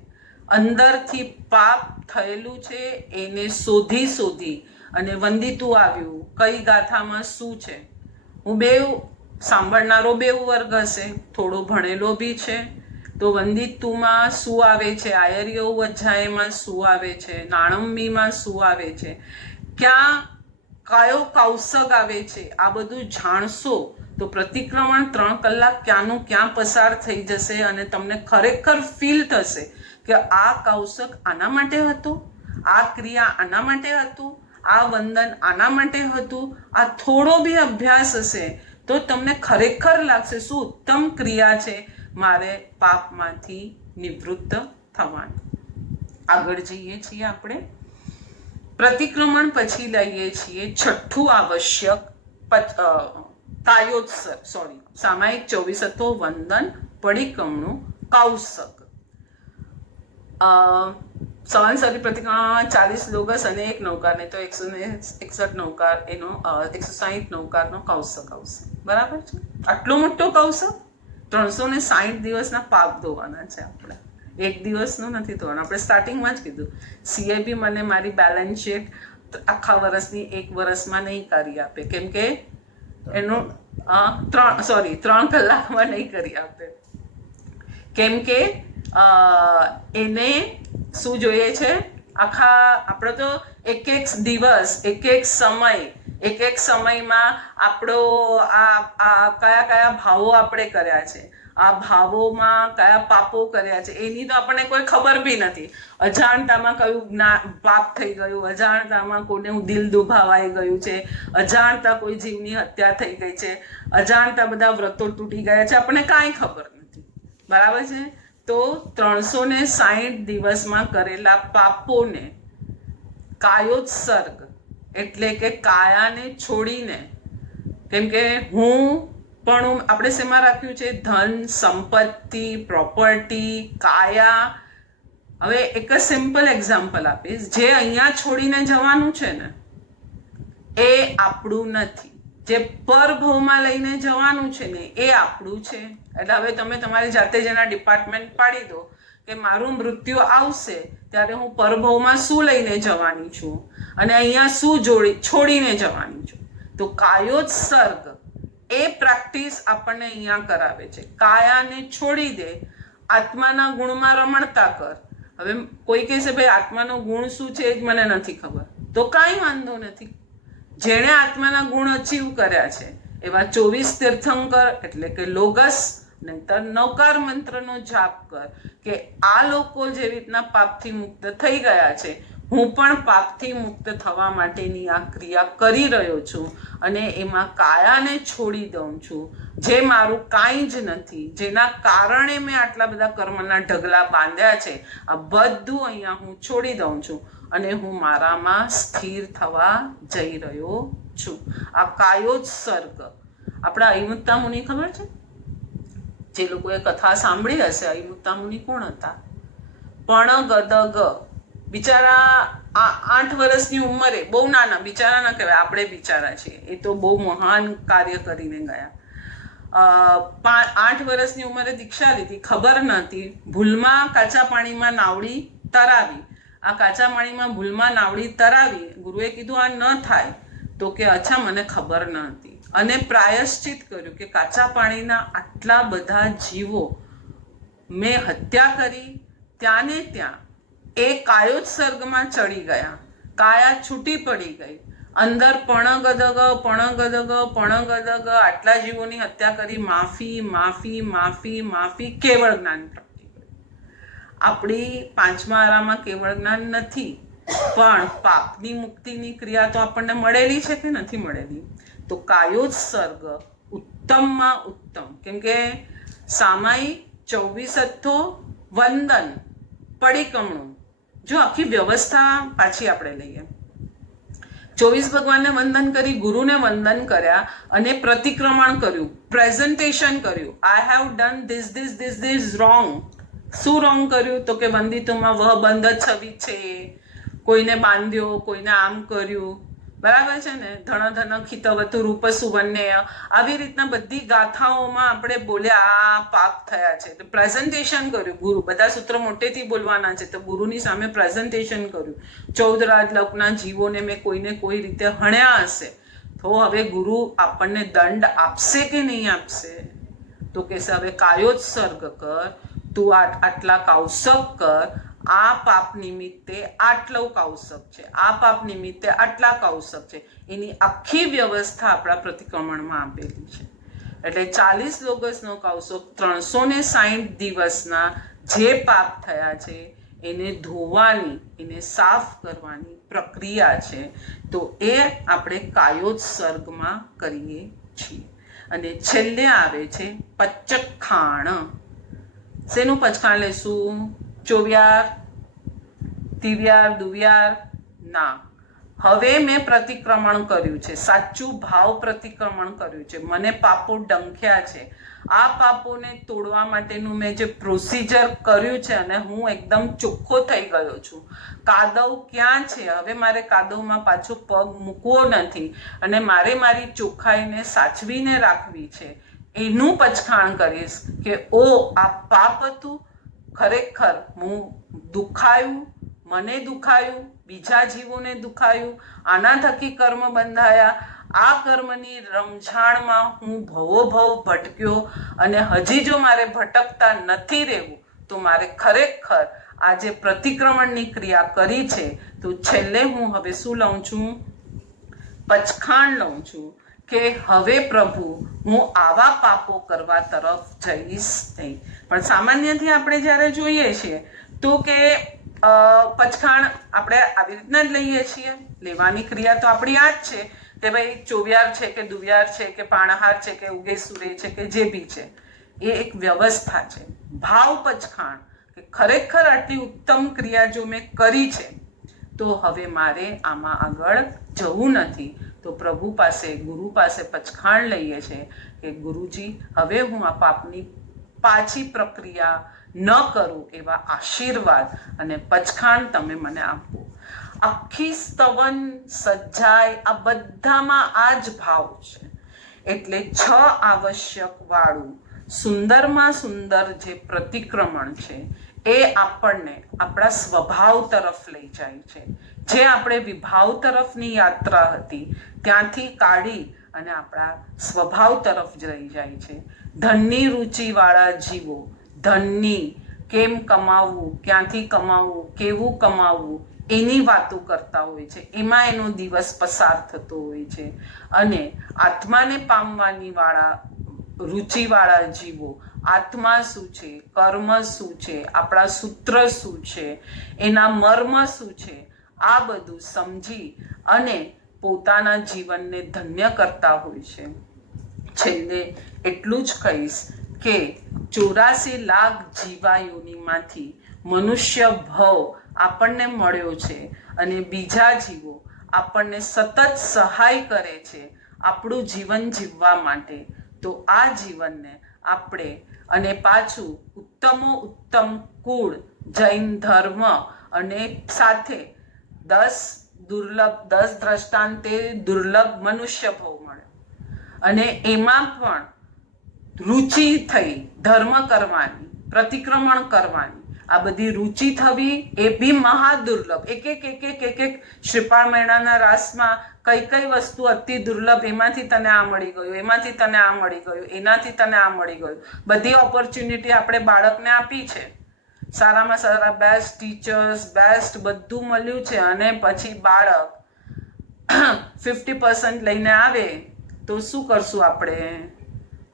અંદરથી પાપ થયેલું છે એને શોધી અને વંદિતું આવ્યું. કઈ ગાથામાં શું છે, હું બે સાંભળનારો બે વર્ગ હશે, થોડો ભણેલો બી છે. તો વંદિતુમાં શું આવે છે, આયર્યો અધ્યાયમાં શું આવે છે, નાણંબીમાં શું આવે છે, ક્યાં કયો કૌશક આવે છે, આ બધું જાણશો તો પ્રતિક્રમણ 3 કલાક ક્યાંનું ક્યાં પસાર થઈ જશે અને તમને ખરેખર ફીલ થશે કે આ કૌશક આના માટે હતું, આ ક્રિયા આના માટે હતું, આ વંદન આના માટે હતું. આ થોડો બી અભ્યાસ હશે તો તમને ખરેખર લાગશે શું ઉત્તમ ક્રિયા છે મારે પાપમાંથી નિવૃત્ત થવાનું. આગળ જઈએ છીએ આપણે. પ્રતિક્રમણ પછી લઈએ છીએ છઠ્ઠું આવશ્યક કાયોત્સર, સામાયિક 24 હતો, વંદન, પડિક્રમણું, કૌશક. સંવત્સરી પ્રતિક્રમણમાં 40 લોગસ અને 1 નૌકાર, ને તો 161 નૌકાર, એનો 160 નૌકારનો કૌશક આવશે. બરાબર છે. આટલો મોટો કૌશક, 360 દિવસના પાપ ધોવાના છે આપણે, એક દિવસનું નથી ધોવાનું. આપણે સ્ટાર્ટિંગમાં જ કીધું સીએબી મને મારી બેલેન્સ શીટ આખા વર્ષની 1 વર્ષમાં નહીં કરી આપે, કેમ કે એનું 3 કલાકમાં નહીં કરી આપે, કેમ કે એને શું જોઈએ છે, આખા આપણે તો એક દિવસ, એક સમયમાં આપણો આ કયા ભાવો આપણે કર્યા છે, આ ભાવોમાં કયા પાપો કર્યા છે એની તો આપણને કોઈ ખબર બી નથી. અજાણતામાં કયું પાપ થઈ ગયું, અજાણતામાં કોઈને દિલ દુભાવાઈ ગયું છે, અજાણતા કોઈ જીવની હત્યા થઈ ગઈ છે, અજાણતા બધા વ્રતો તૂટી ગયા છે, આપણને કાંઈ ખબર નથી. બરાબર છે. તો 360 દિવસમાં કરેલા પાપોને કાયોત્સર્ગ એટલે કે કાયાને છોડીને, કેમ કે પણ આપણે શેમાં રાખ્યું છે, ધન, સંપત્તિ, પ્રોપર્ટી, કાયા. હવે એક જ સિમ્પલ એક્ઝામ્પલ આપીશ. જે અહીંયા છોડીને જવાનું છે ને એ આપણું નથી, જે પરભવમાં લઈને જવાનું છે ને એ આપણું છે. એટલે હવે તમે તમારી જાતે જ એના ડિપાર્ટમેન્ટ પાડી દો કે મારું મૃત્યુ આવશે ત્યારે હું પરભવમાં શું લઈને જવાની છું અને અહીંયા શું છોડીને જવાની છું. તો કાયોત્સર્ગ એ પ્રેક્ટિસ આપણને અહીંયા કરાવે છે. કાયાને છોડી દે, આત્માના ગુણમાં રમણતા કર. હવે કોઈ કહેશે ભાઈ આત્માનો ગુણ શું છે એ જ મને નથી ખબર, તો કાંઈ વાંધો નથી. જેણે આત્માના ગુણ અચીવ કર્યા છે એવા 24 તીર્થંકર એટલે કે લોગસ નહીતર નૌકાર મંત્રનો જાપ કર કે આ લોકો જેવી રીતના પાપથી મુક્ત થઈ ગયા છે, હું પણ પાપથી મુક્ત થવા માટેની આ ક્રિયા કરી રહ્યો છું અને એમાં કાયાને છોડી દઉં છું, જે મારું કાંઈ જ નથી, જેના કારણે મેં આટલા બધા કર્મના ઢગલા બાંધ્યા છે, આ બધું અહીંયા હું છોડી દઉં છું અને હું મારામાં સ્થિર થવા જઈ રહ્યો છું. આ કાયોત્સર્ગ આપણા અયમુત્તા મુનિ ખબર છે? જે લોકોએ કથા સાંભળી હશે, અયમુત્તા મુનિ કોણ હતા? પણગદગ, બિચારા 8 વર્ષની ઉંમરે, બહુ નાના, બિચારા ના કહેવાય, આપણે બિચારા છીએ, એ તો બહુ મહાન કાર્ય કરીને ગયા. 8 વર્ષની ઉંમરે દીક્ષા લીધી, ખબર નહોતી, ભૂલમાં કાચા પાણીમાં નાવડી તરાવી. આ કાચા પાણીમાં ભૂલમાં નાવડી તરાવી, ગુરુએ કીધું આ ન થાય, તો કે અચ્છા મને ખબર ન હતી, અને પ્રાયશ્ચિત કર્યું કે કાચા પાણીના આટલા બધા જીવો મેં હત્યા કરી, ત્યાં ને ત્યાં એ કાયોત્સર્ગમાં ચડી ગયા, કાયા છૂટી પડી ગઈ, અંદર પણગદગ આટલા જીવોની હત્યા કરી, માફી, કેવળ જ્ઞાન પ્રાપ્તિ કરી. આપણી 5મા આરામાં કેવળ જ્ઞાન નથી, પણ પાપની મુક્તિની ક્રિયા તો આપણને મળેલી છે કે નથી મળેલી? તો કાયોત્સર્ગ ઉત્તમમાં ઉત્તમ, કેમ કે સામાયિક 24 હતો, વંદન, પડિક્રમણું, જો આખી વ્યવસ્થા પાછી આપણે લઈએ, 24 ભગવાનને વંદન કરી, ગુરુને વંદન કર્યા અને પ્રતિક્રમણ કર્યું, પ્રેઝન્ટેશન કર્યું, I have done this wrong. શું રોંગ કર્યું? તો કે વંદિતોમાં વહ બંધ છવી છે, કોઈને બાંધ્યો, કોઈને આમ કર્યું, બરાબર છે ને, ધન ખિતવતુ રૂપ સુવર્ણ્ય, આવી રીતના બધી ગાથાઓમાં આપણે બોલ્યા આ પાપ થયા છે, તો પ્રેઝન્ટેશન કર્યું. ગુરુ, બધા સૂત્ર મોટેથી બોલવાના છે, તો ગુરુની સામે પ્રેઝન્ટેશન કર્યું. 14 રાજલોકના જીવોને મેં કોઈને કોઈ રીતે હણ્યા હશે, તો હવે ગુરુ આપણને દંડ આપશે કે નહીં આપશે? તો કહેશે હવે કાયોત્સર્ગ કર, તું આટલા કૌશક કર, આ પાપ નિમિત્તે આટલું કૌશક છે, આ પાપ નિમિત્તે આટલા કૌશક છે. એની આખી વ્યવસ્થા આપણા પ્રતિક્રમણમાં આપેલી છે. એટલે 40 લોકસનો કૌશક 360 દિવસના જે પાપ થયા છે એને ધોવાની, એને સાફ કરવાની પ્રક્રિયા છે. તો એ આપણે કાયોત્સર્ગમાં કરીએ છીએ. અને છેલ્લે આવે છે પચખાણ. શેનું પચખાણ લેશું? ચોવ્યાર, તિવ્યાર, દુવ્યાર? ના. હવે મેં પ્રતિક્રમણ કર્યું છે, સાચું ભાવ પ્રતિક્રમણ કર્યું છે, મને પાપો ડંખ્યા છે. આ પાપોને તોડવા માટેનું મેં જે પ્રોસિજર કર્યું છે અને હું એકદમ ચોખ્ખો થઈ ગયો છું. કાદવ ક્યાં છે? હવે મારે કાદવમાં પાછો પગ મૂકવો નથી અને મારે મારી ચોખ્ખાઈને સાચવીને રાખવી છે. એનું પચખાણ કરીશ કે ઓ આ પાપ હતું, ખરેખર હું દુખાયું, મને દુખાયું, બીજા જીવોને દુખાયું, આના થકી કર્મ બંધાયા. આ કર્મની રમઝાણમાં હું ભવોભવ ભટક્યો અને હજી જો મારે ભટકતા નથી રહેવું તો મારે ખરેખર આ જે પ્રતિક્રમણની ક્રિયા કરી છે તો છેલ્લે હું હવે શું લઉં છું? પચખાણ લઉં છું કે હવે પ્રભુ હું આવા પાપો કરવા તરફ જઈશ નહીં. પણ સામાન્યથી આપણે જ્યારે જોઈએ છીએ તો કે પચખાણ આપણે આવી રીતના જ લઈએ છીએ. લેવાની ક્રિયા તો આપણી આ જ છે કે ભાઈ ચોવ્યાર છે કે દુવ્યાર છે કે પાણહાર છે કે ઉગેસુરે છે કે જે બી છે, એ એક વ્યવસ્થા છે. ભાવ પચખાણ કે ખરેખર આટલી ઉત્તમ ક્રિયા જો મેં કરી છે તો હવે મારે આમાં આગળ જવું નથી. તો પ્રભુ પાસે, ગુરુ પાસે પચખાણ લઈએ છીએ કે ગુરુજી હવે હું આ પાપની પાછી પ્રક્રિયા ન કરું એવા આશીર્વાદ અને પચખાણ તમે મને આપો. આખી સ્તવન, સજ્જાય આ બધામાં આ જ ભાવ છે. એટલે 6 આવશ્યક વાળું સુંદરમાં સુંદર જે પ્રતિક્રમણ છે એ આપણને આપણા સ્વભાવ તરફ લઈ જાય છે. જે આપણે વિભાવ તરફની યાત્રા હતી ત્યાંથી કાઢી અને આપણા સ્વભાવ તરફ જ લઈ જાય છે. ધનની રુચિવાળા જીવો ધનની કેમ કમાવવું, ક્યાંથી કમાવવું, કેવું કમાવવું એની વાતો કરતા હોય છે. એમાં એનો દિવસ પસાર થતો હોય છે. અને આત્માને પામવાની વાળા રુચિવાળા જીવો આત્મા શું છે, કર્મ શું છે, આપણા સૂત્ર શું છે, એના મર્મ શું છે, આ બધું સમજી અને પોતાના જીવનને ધન્ય કરતા હોય છે. છેલ્લે એટલું જ કહીશ કે 84 લાખ જીવાયોનીમાંથી મનુષ્ય ભવ આપણને મળ્યો છે અને બીજા જીવો આપણને સતત સહાય કરે છે આપણું જીવન જીવવા માટે. તો આ જીવનને આપણે અને પાછું ઉત્તમો ઉત્તમ કુળ, જૈન ધર્મ અને સાથે 10 દ્રષ્ટાંતે દુર્લભ મનુષ્ય ભવ મળે અને એમાં પણ રુચિ થઈ ધર્મ કરવાની, પ્રતિક્રમણ કરવાની, આ બધી રુચિ થવી એ બી મહાદુર્લભ. એક શ્રીપાળ મહિનાના રાસમાં કઈ વસ્તુ અતિ દુર્લભ, એમાંથી તને આ મળી ગયું, એમાંથી તને આ મળી ગયું, એનાથી તને આ મળી ગયું. બધી ઓપોર્ચ્યુનિટી આપણે બાળકને આપી છે. સારામાં સારા બેસ્ટ ટીચર્સ, બેસ્ટ બધું મળ્યું છે અને પછી બાળક 50% લઈને આવે તો શું કરશું આપણે?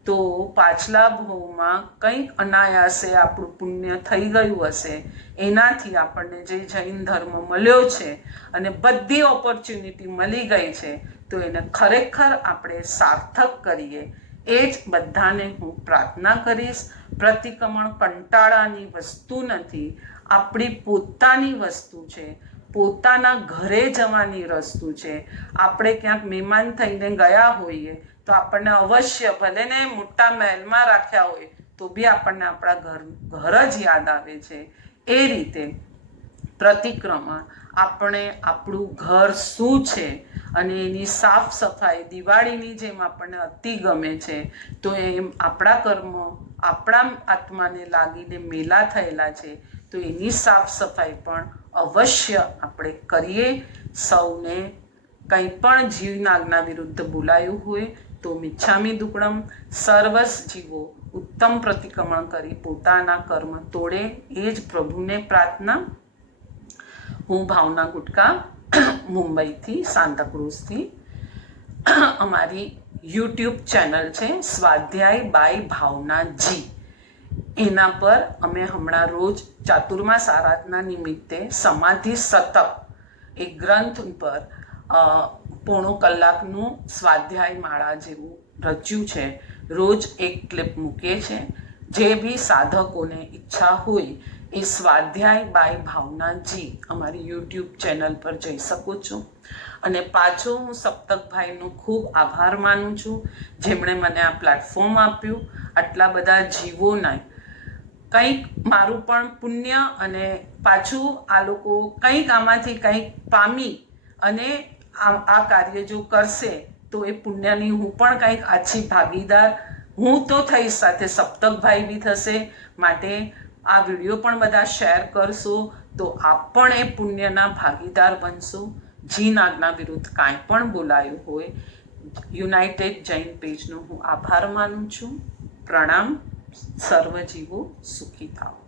તો પાછલા ભવમાં કંઈક અનાયાસે આપણું પુણ્ય થઈ ગયું હશે, એનાથી આપણને જે જૈન ધર્મ મળ્યો છે અને બધી ઓપોર્ચ્યુનિટી મળી ગઈ છે તો એને ખરેખર આપણે સાર્થક કરીએ. એ જ બધાને હું પ્રાર્થના કરીશ. પ્રતિક્રમણ કંટાળાની વસ્તુ નથી, આપણી પોતાની વસ્તુ છે, પોતાના ઘરે જવાની વસ્તુ છે. આપણે ક્યાંક મહેમાન થઈને ગયા હોઈએ તો આપણને અવશ્ય, ભલે ને મોટા મહેલમાં રાખ્યા હોય તો બી આપણને આપણા ઘર જ યાદ આવે છે. એ રીતે પ્રતિક્રમણ આપણે આપણું ઘર શું છે અને એની સાફ સફાઈ દિવાળીની જેમ આપણને અતિ ગમે છે તો એમ આપણા કર્મ આપણા આત્માને લાગીને મેલા થયેલા છે તો એની સાફ સફાઈ પણ અવશ્ય આપણે કરીએ. સૌને કંઈ પણ જીવના આજ્ઞા વિરુદ્ધ બોલાયું હોય તો મિચ્છામી દુક્કડમ. સર્વસ જીવો ઉત્તમ પ્રતિક્રમણ કરી પોતાના કર્મ તોડે એ જ પ્રભુને પ્રાર્થના. હું ભાવના ગુટકા, મુંબઈથી, સાંતાક્રુઝથી. અમારી યુટ્યુબ ચેનલ છે સ્વાધ્યાય બાય ભાવનાજી. એના પર અમે હમણાં રોજ ચાતુર્માસ આરાધના નિમિત્તે સમાધિ શતક એ ગ્રંથ પર પોણો કલાકનું સ્વાધ્યાય માળા જેવું રચ્યું છે. રોજ એક ક્લિપ મૂકીએ છે. જે બી સાધકોને ઈચ્છા હોય એ સ્વાધ્યાય બાય ભાવનાજી અમારી યુટ્યુબ ચેનલ પર જઈ શકો છો. અને પાછો હું સપ્તકભાઈનો ખૂબ આભાર માનું છું, જેમણે મને આ પ્લેટફોર્મ આપ્યું. આટલા બધા જીવોના કંઈક મારું પણ પુણ્ય, અને પાછું આ લોકો કંઈક આમાંથી કંઈક પામી અને આ કાર્ય જો કરશે તો એ પુણ્યની હું પણ કંઈક આછી ભાગીદાર હું તો થઈશ, સાથે સપ્તકભાઈ બી થશે. માટે આ વિડીયો પણ બધા શેર કરશો તો આપ પણ એ પુણ્યના ભાગીદાર બનશો. જીન આજ્ઞા વિરુદ્ધ કાંઈ પણ બોલાયું હોય, યુનાઇટેડ જૈન પેજનો હું આભાર માનું છું. પ્રણામ. સર્વ જીવો સુખી થાઓ.